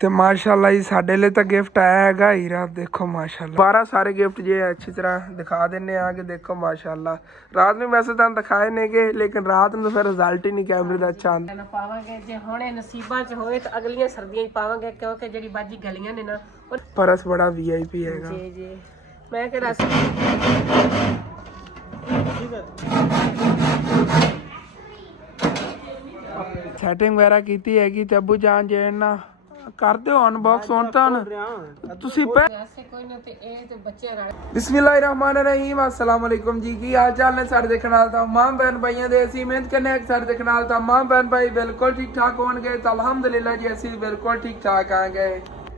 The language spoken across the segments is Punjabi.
ਤੇ ਮਾਸ਼ਾਅੱਲਾ ਜੀ ਸਾਡੇ ਲਈ ਤਾਂ ਗਿਫਟ ਆਇਆ ਹੈਗਾ ਹੀਰਾ। ਦੇਖੋ ਮਾਸ਼ਾਅੱਲਾ 12 ਸਾਰੇ ਗਿਫਟ ਜੇ ਅੱਛੀ ਤਰ੍ਹਾਂ ਦਿਖਾ ਦਿੰਨੇ ਆ ਕਿ ਦੇਖੋ ਮਾਸ਼ਾਅੱਲਾ। ਰਾਤ ਨੂੰ ਵੈਸੇ ਤਾਂ ਦਿਖਾਏ ਨੇਗੇ ਲੇਕਿਨ ਰਾਤ ਨੂੰ ਫਿਰ ਰਿਜ਼ਲਟ ਹੀ ਨਹੀਂ ਕੈਮਰੇ ਦਾ ਅੱਛਾ ਆਉਂਦਾ। ਪਾਵਾਂਗੇ ਜੇ ਹੁਣੇ ਨਸੀਬਾਂ 'ਚ ਹੋਏ ਤਾਂ ਅਗਲੀਆਂ ਸਰਦੀਆਂ 'ਚ ਪਾਵਾਂਗੇ ਕਿਉਂਕਿ ਜਿਹੜੀ ਬਾਜੀ ਗਲੀਆਂ ਨੇ ਨਾ ਪਰਸ ਬੜਾ VIP ਹੈਗਾ। ਜੀ ਜੀ ਮੈਂ ਕਿਹੜਾ ਸੈਟਿੰਗ ਵਗੈਰਾ ਕੀਤੀ ਹੈਗੀ ਤੇ ਅੱਬੂ ਜਾਨ ਜੇ ਨਾ ਕਰ ਦਿਓ ਅਨਬਾਕਸ ਹੁਣ ਤਾਂ ਤੁਸੀਂ ਐਸੇ ਕੋਈ ਨਾ ਤੇ ਇਹ ਤੇ ਬੱਚੇ ਰਲ ਬਿਸਮਿਲ੍ਲਾਹਿਰਰਹਿਮਾਨਿਰਰਹੀਮ अस्सलाम वालेकुम जी की हाल चाल ने सारे देखने वाले तमाम बहन भाइयों दे ਅਸੀਂ ਮਿਹਨਤ करने सारे देखने वाले तमाम बहन भाई बिल्कुल ठीक ठाक होंगे तो अल्हम्दुलिल्लाह जी ਅਸੀਂ बिल्कुल ठीक ठाक आएंगे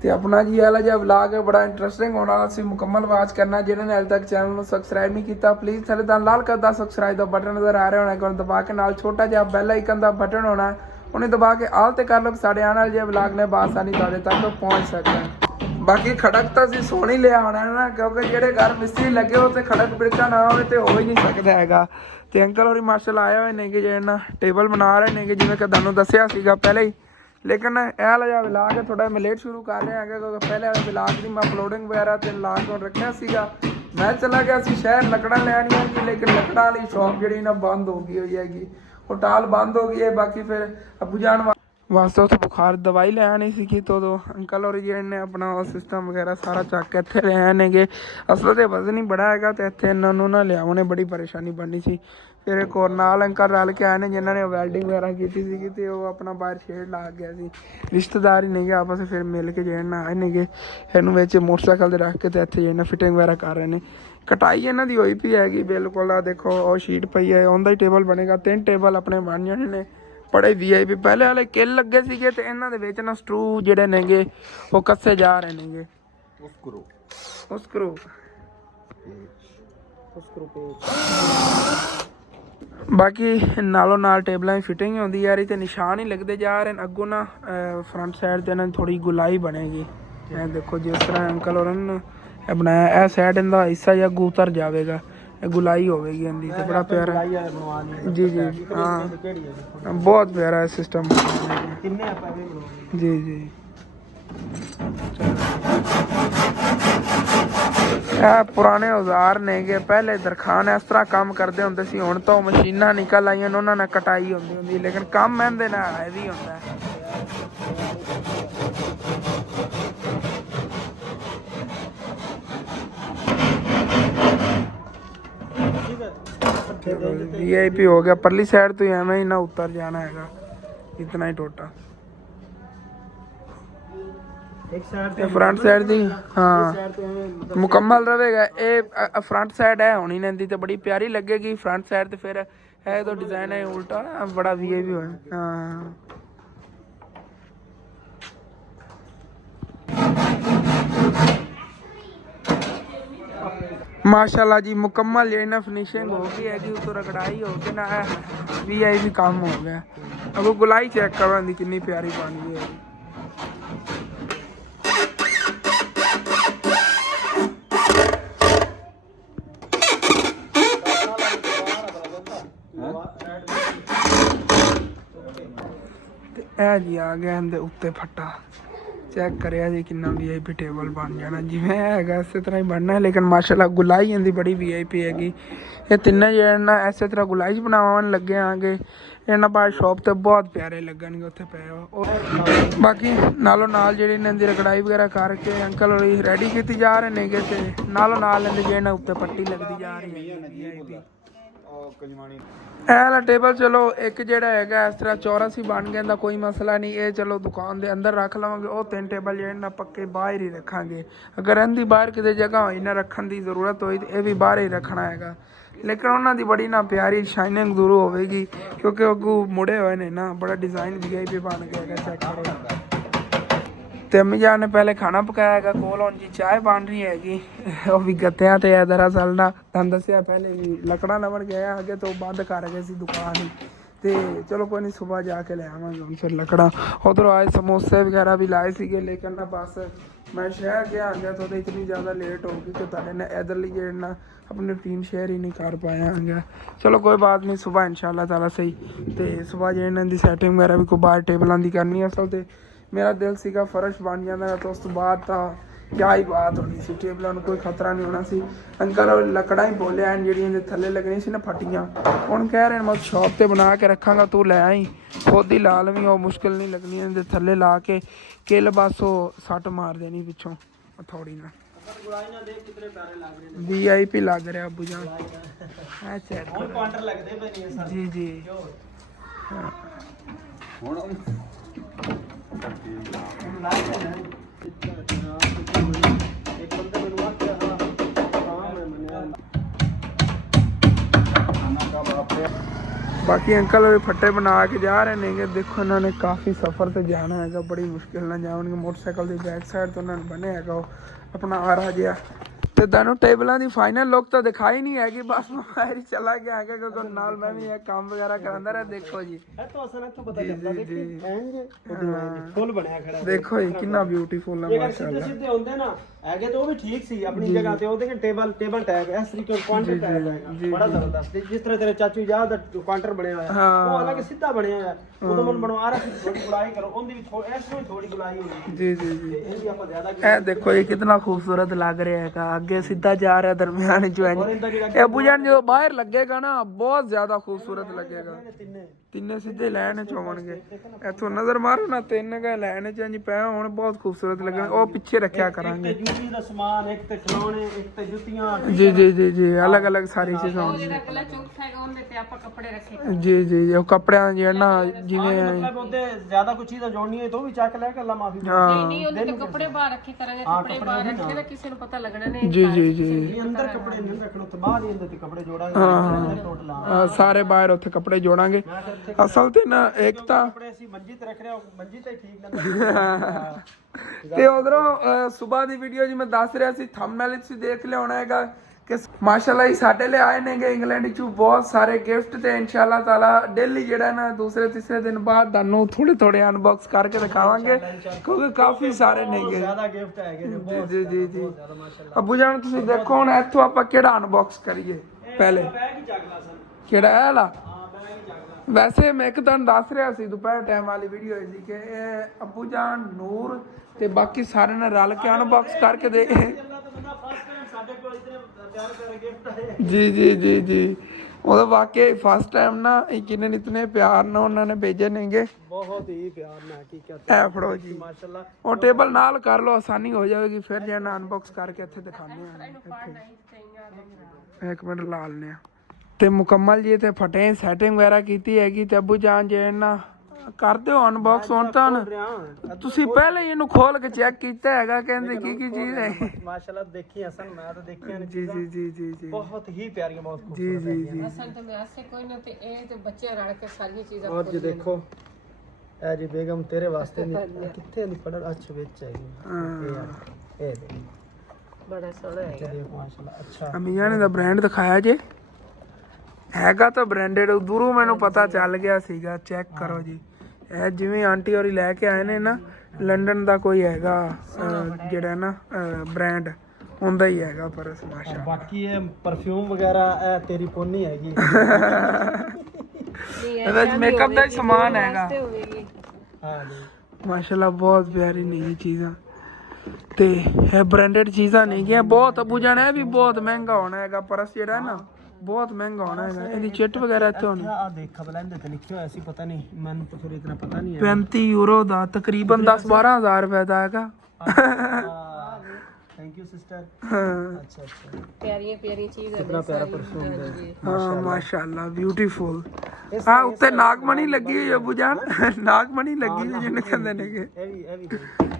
ਤੇ ਆਪਣਾ ਜੀ ਵਾਲਾ ਜਿਹਾ ਵਲੌਗ ਬੜਾ ਇੰਟਰਸਟਿੰਗ ਹੋਣ ਵਾਲਾ ਸੀ ਮੁਕੰਮਲ ਵਾਚ ਕਰਨਾ। ਜਿਹਨਾਂ ਨੇ ਹਾਲੇ ਤੱਕ ਚੈਨਲ ਨੂੰ ਸਬਸਕ੍ਰਾਈਬ ਨਹੀਂ ਕੀਤਾ ਪਲੀਜ਼ ਥੱਲੇ ਦਾ ਲਾਲ ਕਰਦਾ ਸਬਸਕ੍ਰਾਈਬ ਦਾ ਬਟਨ ਨਜ਼ਰ ਆ ਰਿਹਾ ਹੋਣਾ ਕੋਲ ਦਬਾ ਕੇ ਨਾਲ ਛੋਟਾ ਜਿਹਾ ਬੈਲ ਆਈਕਨ ਦਾ ਬਟਨ ਹੋਣਾ ਉਹਨੇ ਦਬਾ ਕੇ ਆਲ ਤੇ ਕਰ ਲਓ ਸਾਡੇ ਆਉਣ ਵਾਲੇ ਜਿਹੇ ਵਲੌਗ ਨੇ ਬਾਸਾਨੀ ਤੁਹਾਡੇ ਤੱਕ ਪਹੁੰਚ ਸਕਣ। ਬਾਕੀ ਖੜਕ ਤਾਂ ਅਸੀਂ ਸੋਹਣੀ ਲਿਆ ਹੋਣਾ ਨਾ ਕਿਉਂਕਿ ਜਿਹੜੇ ਘਰ ਮਿਸਤਰੀ ਲੱਗੇ ਹੋ ਤੇ ਖੜਕ ਬਿੜਕਾ ਨਾ ਹੋਵੇ ਤੇ ਹੋ ਹੀ ਨਹੀਂ ਸਕਦਾ ਹੈਗਾ। ਤੇ ਅੰਕਲ ਹੋਰੀ ਮਾਸ਼ਾਅੱਲਾ ਆਏ ਹੋਏ ਨੇ ਕਿ ਜਿਹੜੇ ਨਾ ਟੇਬਲ ਬਣਾ ਰਹੇ ਨੇ ਕਿ ਜਿਵੇਂ ਕਿ ਤੁਹਾਨੂੰ ਦੱਸਿਆ ਸੀਗਾ ਪਹਿਲੇ ਹੀ। लेकिन यह वाला विलाग है थोड़ा मैं लेट शुरू कर रहा है क्योंकि पहले वाले विलाग की मैं अपलोडिंग वगैरह तो ला के रखा सीगा। मैं चला गया सी शहर लकड़ा लैनिया की लेकिन लकड़ा वाली शॉप जी ना बंद हो गई हुई हैगी होटाल बंद हो गई है। बाकी फिर अबू जान वास्ते उत्थे बुखार दवाई लै आनी सी तो अंकल और जी ने अपना सिस्टम वगैरह सारा चक के इत्थे रहे ने गे। असल तो वजन ही बड़ा है तो इत्थे इन्होंने ना लियाने बड़ी परेशानी बननी सी। फिर एक और नाल अंकल रल के आए ने जिन्होंने वैल्डिंग वगैरह की थी तो वो अपना बाहर शेड ला गया सी रिश्तेदार ही नहीं गए आपस फिर मिल के जो आए ने गे इनू मोटरसाइकिल रख के तो इत्थे जो फिटिंग वगैरह कर रहे हैं। कटाई इन्हों की होई पई हैगी बिल्कुल देखो और शीट पई है उनका ही टेबल बनेगा 3 टेबल अपने बन जाने ने बड़े VIP पहले वाले किल लगे सीगे ते इन्हां दे विच ना स्ट्रू जिहड़े नेगे वो कस्से जा रहे नेगे स्क्रू बाकी नालों नाल टेबलों की फिटिंग ही होंदी यार ते निशान ही लगते जा रहे हैं। अगों ना फ्रंट साइड ते इन्हां थोड़ी गुलाई बनेगी। देखो जिस तरह अंकल और बनाया यह साइड इनका हिस्सा या अगू उतर जाएगा गुलाई होगी इनकी तो बड़ा प्यारा जी जी हाँ बहुत प्यारा है सिस्टम जी जी। पुराने औजार ने गे पहले दरखान इस तरह काम करते होंगे सी हुण तो मशीनां निकल आईयां उन्होंने कटाई होंदी लेकिन काम इहदे नाल हैवी होंदा है। VIP हो गया परली साइड तो एवं ही ना उतर जाना है इतना ही टोटा फ्रंट साइड दी हाँ मुकम्मल रहेगा। ये फ्रंट साइड है होनी नहीं तो बड़ी प्यारी लगेगी फ्रंट साइड तो फिर है तो डिजाइन है उल्टा बड़ा VIP हो हाँ। माशाल्लाह जी मुकम्मल ये ना फिनिशिंग हो गई है तो रगड़ाई हो गई ना VIP काम हो गया। अब गुलाई चेक करो दी कितनी प्यारी बन गई है। जी आ गया इनके उत्ते फट्टा चेक करिया जी कितना VIP टेबल बन जाना जिवें है इस तरह ही बनना है। लेकिन माशाल्लाह गुलाई इनकी बड़ी VIP हैगी। ये तिन्ने जो ना इस तरह गुलाई बनावन लगे आगे इन्होंने बाद शॉप तो बहुत प्यारे लगन उत्थे पे। बाकी नालों नाल जी इन्होंने रगड़ाई वगैरह करके अंकल और रेडी की जा रहे हैं तो नालों नाल इन्हें जो उत्ते पट्टी लगती जा रही है। वाला टेबल चलो एक जोड़ा है इस तरह चौरस ही बन गया कोई मसला नहीं। ये चलो दुकान के अंदर रख लवेंगे वो 3 टेबल जो ना पक्के बाहर ही रखा। अगर इनकी बाहर किसी जगह हो ना रखने की जरूरत हुई तो यह भी बाहर ही रखना है। लेकिन उन्होंने बड़ी ना प्यारी शाइनिंग जरूर होगी क्योंकि अगू मुड़े हुए ने ना बड़ा डिजाइन VIP बन गया चेक करो। तो अम्मी जान ने पहले खाना पकाया कोल हुण जी चाय बन रही हैगी वो भी गत्तियां ते दरअसल ना तुहानूं दस्सिया पहले भी लकड़ा लवन गया आगे तो बंद कर गए सी दुकान ही तो चलो कोई नहीं सुबह जाके ले आवांगे हम फिर लकड़ा। उधरों आए समोसे वगैरह भी लाए सीगे लेकिन ना बस मैं शहर गया आ गया तो इतनी ज़्यादा लेट हो गई कि तुहाडे नाल इधरली जेड़ ना अपनी रूटीन शेयर ही नहीं कर पाया गया। चलो कोई बात नहीं सुबह इंशाअल्लाह ताला सही तो सुबह जो इन्हों की सैटिंग वगैरह भी कोई बाहर टेबलों की करनी असल तो ਮੇਰਾ ਦਿਲ ਸੀਗਾ ਫਰਸ਼ ਬਣ ਜਾਂਦਾ ਤਾਂ ਉਸ ਤੋਂ ਬਾਅਦ ਤਾਂ ਕਿਆ ਹੀ ਬਾਤ ਹੋਣੀ ਸੀ, ਟੇਬਲਾਂ ਨੂੰ ਕੋਈ ਖਤਰਾ ਨਹੀਂ ਹੋਣਾ ਸੀ। ਅੰਕਲ ਉਹ ਲੱਕੜਾਂ ਹੀ ਬੋਲਿਆ ਜਿਹੜੀਆਂ ਦੇ ਥੱਲੇ ਲੱਗਣੀ ਸੀ ਨਾ ਫਟੀਆਂ, ਹੁਣ ਕਹਿ ਰਹੇ ਮੈਂ ਸ਼ਾਪ ਤੇ ਬਣਾ ਕੇ ਰੱਖਾਂਗਾ, ਤੂੰ ਲੈ ਆਈ ਖੁਦ ਹੀ ਲਾ ਲਵੀਂ, ਉਹ ਮੁਸ਼ਕਿਲ ਨਹੀਂ ਲੱਗਣੀ। ਇਹਦੇ ਥੱਲੇ ਲਾ ਕੇ ਕਿੱਲ ਬਸ ਉਹ ਸੱਟ ਮਾਰ ਦੇਣੀ ਪਿੱਛੋਂ ਹਥੌੜੀ ਨਾਲ। VIP ਲੱਗ ਰਿਹਾ ਅੱਬੂ ਜਾਨ। ਅੱਛਾ ਹੁਣ ਕਾਊਂਟਰ ਲੱਗਦੇ ਪਏ ਨੇ ਸਰ ਜੀ ਜੀ। ਹੁਣ ਇੱਕ ਬੰਦੇ ਮੈਨੂੰ ਆਖਿਆ ਹਾਂ ਮੈਂ ਮੰਨਿਆ ਬਾਕੀ ਅੰਕਲ ਉਹ ਫੱਟੇ ਬਣਾ ਕੇ ਜਾ ਰਹੇ ਨੇਗੇ। ਦੇਖੋ ਇਹਨਾਂ ਨੇ ਕਾਫੀ ਸਫ਼ਰ ਤੇ ਜਾਣਾ ਹੈਗਾ, ਬੜੀ ਮੁਸ਼ਕਿਲ ਨਾਲ ਜਾਣਗੇ। ਮੋਟਰਸਾਈਕਲ ਦੀ ਬੈਕ ਸਾਈਡ ਤੋਂ ਉਹਨਾਂ ਨੇ ਬਣਿਆ ਹੈਗਾ ਉਹ ਆਪਣਾ ਆਰਾ ਜਿਹਾ। ਤੇ ਤੁਹਾਨੂੰ ਟੇਬਲਾਂ ਦੀ ਫਾਈਨਲ ਲੁੱਕ ਤਾਂ ਦਿਖਾਈ ਨਹੀਂ ਹੈਗੀ, ਬਸ ਮੈਂ ਹੀ ਚਲਾ ਗਿਆ ਹੈਗਾ ਕਿਉਂਕਿ ਨਾਲ ਮੈਂ ਵੀ ਇਹ ਕੰਮ ਵਗੈਰਾ ਕਰਾਂਦਾ ਰਿਹਾ। ਦੇਖੋ ਜੀ ਇਹ ਤਾਂ ਅਸਲ ਇੱਥੋਂ ਪਤਾ ਚੱਲਦਾ ਦੇਖੀ ਇੰਜ ਫੁੱਲ ਬਣਿਆ ਖੜਾ। ਦੇਖੋ ਜੀ ਕਿੰਨਾ ਬਿਊਟੀਫੁਲ ਹੈ ਇਹ ਅਗਰ ਮਾਸ਼ਾਅੱਲਾ। ਸਿੱਧੇ ਸਿੱਧੇ ਹੁੰਦੇ ਨਾ ਹੈਗੇ ਤਾਂ ਉਹ ਵੀ ਠੀਕ ਸੀ ਆਪਣੀ ਜਗ੍ਹਾ ਤੇ। ਉਹਦੇ ਟੇਬਲ ਟੈਗ ਇਸ ਤਰੀਕੇ ਨਾਲ ਕੁਆਂਟਰ ਟੈਗ ਹੈਗਾ ਬੜਾ ਜ਼ਬਰਦਸਤ। ਜਿਸ ਤਰ੍ਹਾਂ ਤੇਰੇ ਚਾਚੂ ਯਾਦ ਕੁਆਂਟਰ ਬਣਿਆ ਹੋਇਆ ਉਹ ਹਾਲਾਂਕਿ ਸਿੱਧਾ ਬਣਿਆ ਹੋਇਆ, ਉਦੋਂ ਮਨ ਬਣਵਾ ਰਿਹਾ ਸੀ ਥੋੜੀ ਗੁਲਾਈ ਕਰੋ, ਉਹਦੀ ਵੀ ਇਸ ਨੂੰ ਥੋੜੀ ਗੁਲਾਈ ਹੋਈ ਜੀ ਜੀ ਜੀ। ਇਹ ਵੀ ਆਪਾਂ ਜ਼ਿਆਦਾ ਇਹ ਦੇਖੋ ਇਹ ਕਿੰਨਾ ਖੂਬਸੂਰਤ ਲੱਗ ਰਿਹਾ ਹੈਗਾ, ਅੱਗੇ ਸਿੱਧਾ ਜਾ ਰਿਹਾ ਦਰਮਿਆਨ ਚ। ਇਹ ਅੱਬੂ ਜਾਨ ਜਦੋਂ ਬਾਹਰ ਲੱਗੇਗਾ ਨਾ ਬਹੁਤ ਜ਼ਿਆਦਾ ਖੂਬਸੂਰਤ ਲੱਗੇਗਾ। ਤਿੰਨੇ ਸਿੱਧੇ ਲਾਈਨ ਚ ਹੋਣਗੇ, ਇੱਥੋਂ ਨਜ਼ਰ ਮਾਰੋ ਨਾ ਤਿੰਨ ਗਏ ਲਾਈਨ ਚ ਇੰਜ ਪਏ ਹੋਣ, ਬਹੁਤ ਖੂਬਸੂਰਤ ਲੱਗਣ। ਉਹ ਪਿੱਛੇ ਰੱਖਿਆ ਕਰਾਂਗੇ। ਜੁੱਤੀ ਦਾ ਸਮਾਨ, ਇੱਕ ਤੇ ਖਿਡੌਣੇ, ਇੱਕ ਤੇ ਜੁੱਤੀਆਂ। ਜੀ ਜੀ ਜੀ ਜੀ, ਅਲੱਗ ਅਲੱਗ ਸਾਰੀ ਚੀਜ਼ਾਂ ਉਹ ਹੋਣਗੀਆਂ। ਜਿਹੜਾ ਅਗਲਾ ਚੌਕ ਹੈਗਾ ਉਹਦੇ ਤੇ ਆਪਾਂ ਕੱਪੜੇ ਰੱਖੇ। ਜੀ ਜੀ ਜੀ, ਉਹ ਕੱਪੜਿਆਂ ਜਿਹੜਾ ਨਾ ਜਿਵੇਂ ਮਤਲਬ ਉਹਦੇ ਜ਼ਿਆਦਾ ਕੁਝ ਚੀਜ਼ਾਂ ਜੋੜਨੀ ਹੈ ਤਾਂ ਉਹ ਵੀ ਚੱਕ ਲੈ ਕੇ ਅੱਲਾ ਮਾਫੀ। ਨਹੀਂ ਨਹੀਂ ਉਹਦੇ ਤੇ ਕੱਪੜੇ ਬਾਹਰ ਰੱਖੇ ਕਰਾਂਗੇ, ਕੱਪੜੇ ਬਾਹਰ ਰੱਖੇ ਤਾਂ ਕਿਸੇ ਨੂੰ ਪਤਾ ਲੱਗਣਾ ਨਹੀਂ। ਜੀ ਜੀ ਜੀ। ਇਹ ਅੰਦਰ ਕੱਪੜੇ ਨਹੀਂ ਰੱਖਣ ਤੋਂ ਬਾਅਦ ਹੀ ਅੰਦਰ ਤੇ ਕੱਪੜੇ ਜੋੜਾਂਗੇ ਅੰਦਰ ਟੋਟਲ ਸਾਰੇ ਬਾਹਰ ਉੱਥੇ ਕੱਪੜੇ ਜੋੜਾਂਗੇ। ਅਸਲ ਤੇ ਨਾ ਇੱਕ ਤਾਂ ਕੱਪੜੇ ਅਸੀਂ ਮੰਜੀ ਤੇ ਰੱਖ ਰਹੇ ਹਾਂ, ਮੰਜੀ ਤੇ ਠੀਕ ਲੱਗਦਾ। ਤੇ ਉਧਰੋਂ ਸਵੇਰ ਦੀ ਵੀਡੀਓ ਜੀ ਮੈਂ ਦੱਸ ਰਿਹਾ ਸੀ ਥੰਬਨੇਲ ਵਿੱਚ ਦੇਖ ਲਿਆ ਹੋਣਾ ਹੈਗਾ ਕਿ ਮਾਸ਼ਾਅੱਲਾ ਹੀ ਸਾਡੇ ਲਈ ਆਏ ਨੇਗੇ ਇੰਗਲੈਂਡ ਵਿੱਚੋਂ ਬਹੁਤ ਸਾਰੇ ਗਿਫਟ। ਤੇ ਇਨਸ਼ਾਅੱਲਾ ਤਾਲਾ ਡੇਲੀ ਜਿਹੜਾ ਨਾ ਦੂਸਰੇ ਤੀਸਰੇ ਦਿਨ ਬਾਅਦ ਤੁਹਾਨੂੰ ਥੋੜੇ ਥੋੜੇ ਅਨਬਾਕਸ ਕਰਕੇ ਦਿਖਾਵਾਂਗੇ ਕਿਉਂਕਿ ਕਾਫੀ ਸਾਰੇ ਨੇਗੇ। ਜ਼ਿਆਦਾ ਗਿਫਟ ਹੈਗੇ ਨੇ ਬਹੁਤ ਜੀ ਜੀ ਜੀ। ਅੱਬੂ ਜਾਨ ਤੁਸੀਂ ਦੇਖੋ ਹੁਣ ਇੱਥੋਂ ਆਪਾਂ ਕਿਹੜਾ ਅਨਬਾਕਸ ਕਰੀਏ ਪਹਿਲੇ। ਬੈਗ ਹੀ ਚੱਕ ਲਾ ਸਰ। ਕਿਹੜਾ ਇਹ ਵਾਲਾ? ਹਾਂ ਬੈਗ ਹੀ ਚੱਕ ਲਾ। ਵੈਸੇ ਮੈਂ ਇੱਕ ਤੁਹਾਨੂੰ ਦੱਸ ਰਿਹਾ ਸੀ ਦੁਪਹਿਰ ਟਾਈਮ ਵਾਲੀ ਵੀਡੀਓ ਹੋਈ ਸੀ ਕਿ ਇਹ ਅੱਬੂ ਜਾਨ ਨੂਰ ਤੇ ਬਾਕੀ ਸਾਰਿਆਂ ਨੇ ਰਲ ਕੇ ਅਨਬਾਕਸ ਕਰਕੇ ਦੇ। ਸਾਡੇ ਕੋਲ ਇਤਨੇ ਪਿਆਰੇ ਪਿਆਰੇ ਗਿਫਟ ਆਏ। ਜੀ ਜੀ ਜੀ ਜੀ, ਉਹਦਾ ਵਾਕਈ ਫਸਟ ਟਾਈਮ ਨਾ ਕਿੰਨੇ ਇਤਨੇ ਪਿਆਰ ਨਾਲ ਉਹਨਾਂ ਨੇ ਭੇਜੇ ਨੇਗੇ। ਬਹੁਤ ਹੀ ਪਿਆਰ ਨਾਲ ਕੀ ਕਹਤੇ ਐ ਫੜੋ ਜੀ, ਮਾਸ਼ਾਅੱਲਾ। ਉਹ ਟੇਬਲ ਨਾਲ ਕਰ ਲਓ, ਆਸਾਨੀ ਹੋ ਜਾਵੇਗੀ। ਫਿਰ ਜੇ ਨਾ ਅਨਬਾਕਸ ਕਰਕੇ ਇੱਥੇ ਦਿਖਾਉਂਦੇ ਆ। ਇੱਕ ਮਿੰਟ ਲਾ ਲੈਂਦੇ ਆ। ਤੇ ਮੁਕੰਮਲ ਜੀ ਤੇ ਫਟੇ ਸੈਟਿੰਗ ਵਗੈਰਾ ਕੀਤੀ ਹੈਗੀ। ਤੇ ਅੱਬੂ ਜਾਨ ਜੇ ਨਾ ਕਰ ਦਿਓ ਅਨਬਾਕਸ। ਹੁਣ ਤਾਂ ਤੁਸੀਂ ਪਹਿਲੇ ਹੀ ਇਹਨੂੰ ਖੋਲ ਕੇ ਚੈੱਕ ਕੀਤਾ ਹੈਗਾ, ਕਹਿੰਦੇ ਕੀ ਕੀ ਚੀਜ਼ ਹੈ। ਮਾਸ਼ਾਅੱਲਾ ਦੇਖੀ ਅਸਨ ਮੈਂ ਤਾਂ ਦੇਖੀਆਂ ਨੇ ਜੀ ਜੀ ਜੀ ਜੀ ਜੀ ਬਹੁਤ ਹੀ ਪਿਆਰੀਆਂ, ਬਹੁਤ ਜੀ ਖੂਬਸੂਰਤ ਜੀ ਜੀ। ਅਸਲ ਤੇ ਮੈਂ ਆਸੇ ਕੋਈ ਨਾ ਤੇ ਇਹ ਤੇ ਬੱਚੇ ਰਲ ਕੇ ਸਾਰੀਆਂ ਚੀਜ਼ਾਂ ਔਰ ਜੀ ਦੇਖੋ ਇਹ ਜੀ ਬੇਗਮ ਤੇਰੇ ਵਾਸਤੇ ਨਹੀਂ ਕਿੱਥੇ ਨਹੀਂ ਪੜਨ ਅੱਛਾ ਵਿੱਚ ਹੈਗੀ। ਇਹ ਦੇਖ ਬੜਾ ਸੋਹਣਾ ਹੈ। ਦੇਖੋ ਮਾਸ਼ਾਅੱਲਾ। ਅੱਛਾ ਅਮੀਆਂ ਨੇ ਦਾ ਬ੍ਰਾਂਡ ਦਿਖਾਇਆ ਜੇ, ਹੈਗਾ ਤਾਂ ਬ੍ਰਾਂਡਡ ਦੂਰੋਂ ਮੈਨੂੰ ਪਤਾ ਚੱਲ ਗਿਆ ਸੀਗਾ। ਚੈੱਕ ਕਰੋ ਜੀ, ਇਹ ਜਿਵੇਂ ਆਂਟੀ ਹੋਰੀ ਲੈ ਕੇ ਆਏ ਨੇ ਨਾ ਲੰਡਨ ਦਾ ਕੋਈ ਹੈਗਾ ਜਿਹੜਾ ਨਾ ਬ੍ਰਾਂਡ ਹੁੰਦਾ ਹੀ ਹੈਗਾ ਪਰ ਮਾਸ਼ਾਅੱਲਾ। ਬਾਕੀ ਇਹ ਪਰਫਿਊਮ ਵਗੈਰਾ ਇਹ ਤੇਰੀ ਪੋਨੀ ਹੈਗੀ। ਇਹਦੇ ਵਿੱਚ ਮੇਕਅਪ ਦਾ ਸਮਾਨ ਹੈਗਾ। ਹਾਂ ਜੀ ਮਾਸ਼ਾਅੱਲਾ ਬਹੁਤ ਪਿਆਰੀ ਨਹੀਂ ਚੀਜ਼ਾਂ ਤੇ ਇਹ ਬ੍ਰਾਂਡਡ ਚੀਜ਼ਾਂ ਨਹੀਂ ਗਿਆ। ਬਹੁਤ ਅੱਬੂ ਜਾਨ ਇਹ ਵੀ ਬਹੁਤ ਮਹਿੰਗਾ ਹੋਣਾ ਹੈਗਾ। ਪਰਸ ਜਿਹੜਾ ਨਾ ਬਹੁਤ ਮਹਿੰਗਾ ਹੋਣਾ ਹੈਗਾ। ਇਹਦੀ ਚਿੱਟ ਵਗੈਰਾ ਇੱਥੇ ਹੋਣੀ। ਆ ਦੇਖ ਖਬਲੰਦੇ ਤੇ ਲਿਖਿਆ ਹੋਇਆ ਸੀ, ਪਤਾ ਨਹੀਂ ਮੈਨੂੰ ਤਾਂ ਫਿਰ ਇਤਨਾ ਪਤਾ ਨਹੀਂ ਹੈ। 35 ਯੂਰੋ ਦਾ ਤਕਰੀਬਨ 10-12 ਹਜ਼ਾਰ ਰੁਪਏ ਦਾ ਹੈਗਾ। Thank you sister. ਹਾਂ ਅੱਛਾ ਅੱਛਾ ਪਿਆਰੀਆਂ ਪਿਆਰੀਆਂ ਚੀਜ਼ਾਂ ਕਿੰਨਾ ਪਿਆਰਾ ਪਰਫਿਊਮ ਹੈ। ਹਾਂ ਮਾਸ਼ਾਅੱਲਾ ਬਿਊਟੀਫੁਲ। ਹਾਂ ਉੱਤੇ ਨਾਗਮਣੀ ਲੱਗੀ ਹੋਈ ਅੱਬੂ ਜਾਨ, ਨਾਗਮਣੀ ਲੱਗੀ ਹੋਈ ਜਿਹਨੂੰ ਕਹਿੰਦੇ ਨੇਗੇ। ਇਹ ਵੀ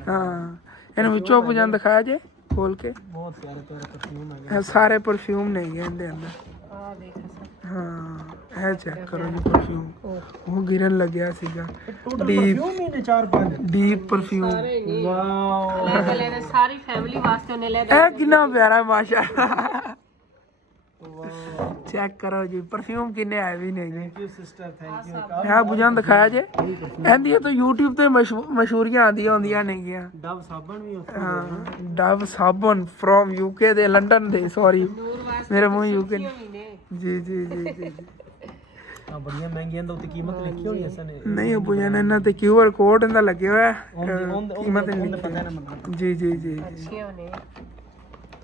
ਹਾਂ ਇਹਨੂੰ ਵਿੱਚੋਂ ਅੱਬੂ ਜਾਨ ਦਿਖਾਇਆ ਜੇ ਖੋਲ ਕੇ। ਬਹੁਤ ਪਿਆਰੇ ਪਿਆਰੇ ਪਰਫਿਊਮ ਹੈਗੇ। ਇਹ ਸਾਰੇ ਪਰਫਿਊਮ ਨੇਗੇ ਇਹਦੇ ਅੰਦਰ। ਆ ਦੇਖ ਅਸਲ ਹਾਂ ਇਹ ਚੈੱਕ ਕਰੋ ਜੀ ਪਰਫਿਊਮ ਉਹ ਗਿਰਨ ਲੱਗਿਆ ਸੀਗਾ। ਟੋਟਲ ਪਰਫਿਊਮ ਹੀ ਨੇ 4-5 ਡੀਪ ਪਰਫਿਊਮ। ਵਾਓ ਲੈ ਸਾਰੀ ਫੈਮਿਲੀ ਵਾਸਤੇ ਉਹਨੇ ਲੈ ਇਹ ਕਿੰਨਾ ਪਿਆਰਾ ਮਾਸ਼ਾਅੱਲਾ। ਚੈੱਕ ਕਰੋ ਜੀ ਪਰਫਿਊਮ ਕਿੰਨੇ ਆਏ ਵੀ ਨੇ ਜੀ। Thank you sister thank you. ਇਹ ਬੁਝਾਂ ਦਿਖਾਇਆ ਜੇ ਇਹਦੀਆਂ ਤਾਂ YouTube ਤੇ ਮਸ਼ਹੂਰੀਆਂ ਆਉਂਦੀਆਂ ਹੁੰਦੀਆਂ ਨੇਗੀਆਂ। ਡਵ ਸਾਬਣ ਵੀ ਉੱਥੇ ਹਾਂ ਡਵ ਸਾਬਣ ਫਰੋਮ UK ਦੇ ਲੰਡਨ ਦੇ ਸੌਰੀ ਮੇਰੇ ਮੂੰਹ UK ਮਹੀਨੇ ਜੀ ਜੀ ਜੀ ਜੀ ਆ ਬੜੀਆਂ ਮਹਿੰਗੀਆਂ ਦਾ ਉੱਤੇ ਕੀਮਤ ਲਿਖੀ ਹੋਣੀ ਅਸਾਂ ਨੇ ਨਹੀਂ ਅਬੂ ਜਾਨ ਇਹਨਾਂ ਤੇ QR ਕੋਡ ਇਹਦਾ ਲੱਗਿਆ ਹੋਇਆ ਕੀਮਤ ਨਹੀਂ ਪਤਾ ਨਾ ਮਤਲਬ ਜੀ ਜੀ ਜੀ ਅੱਛੀਆਂ ਨੇ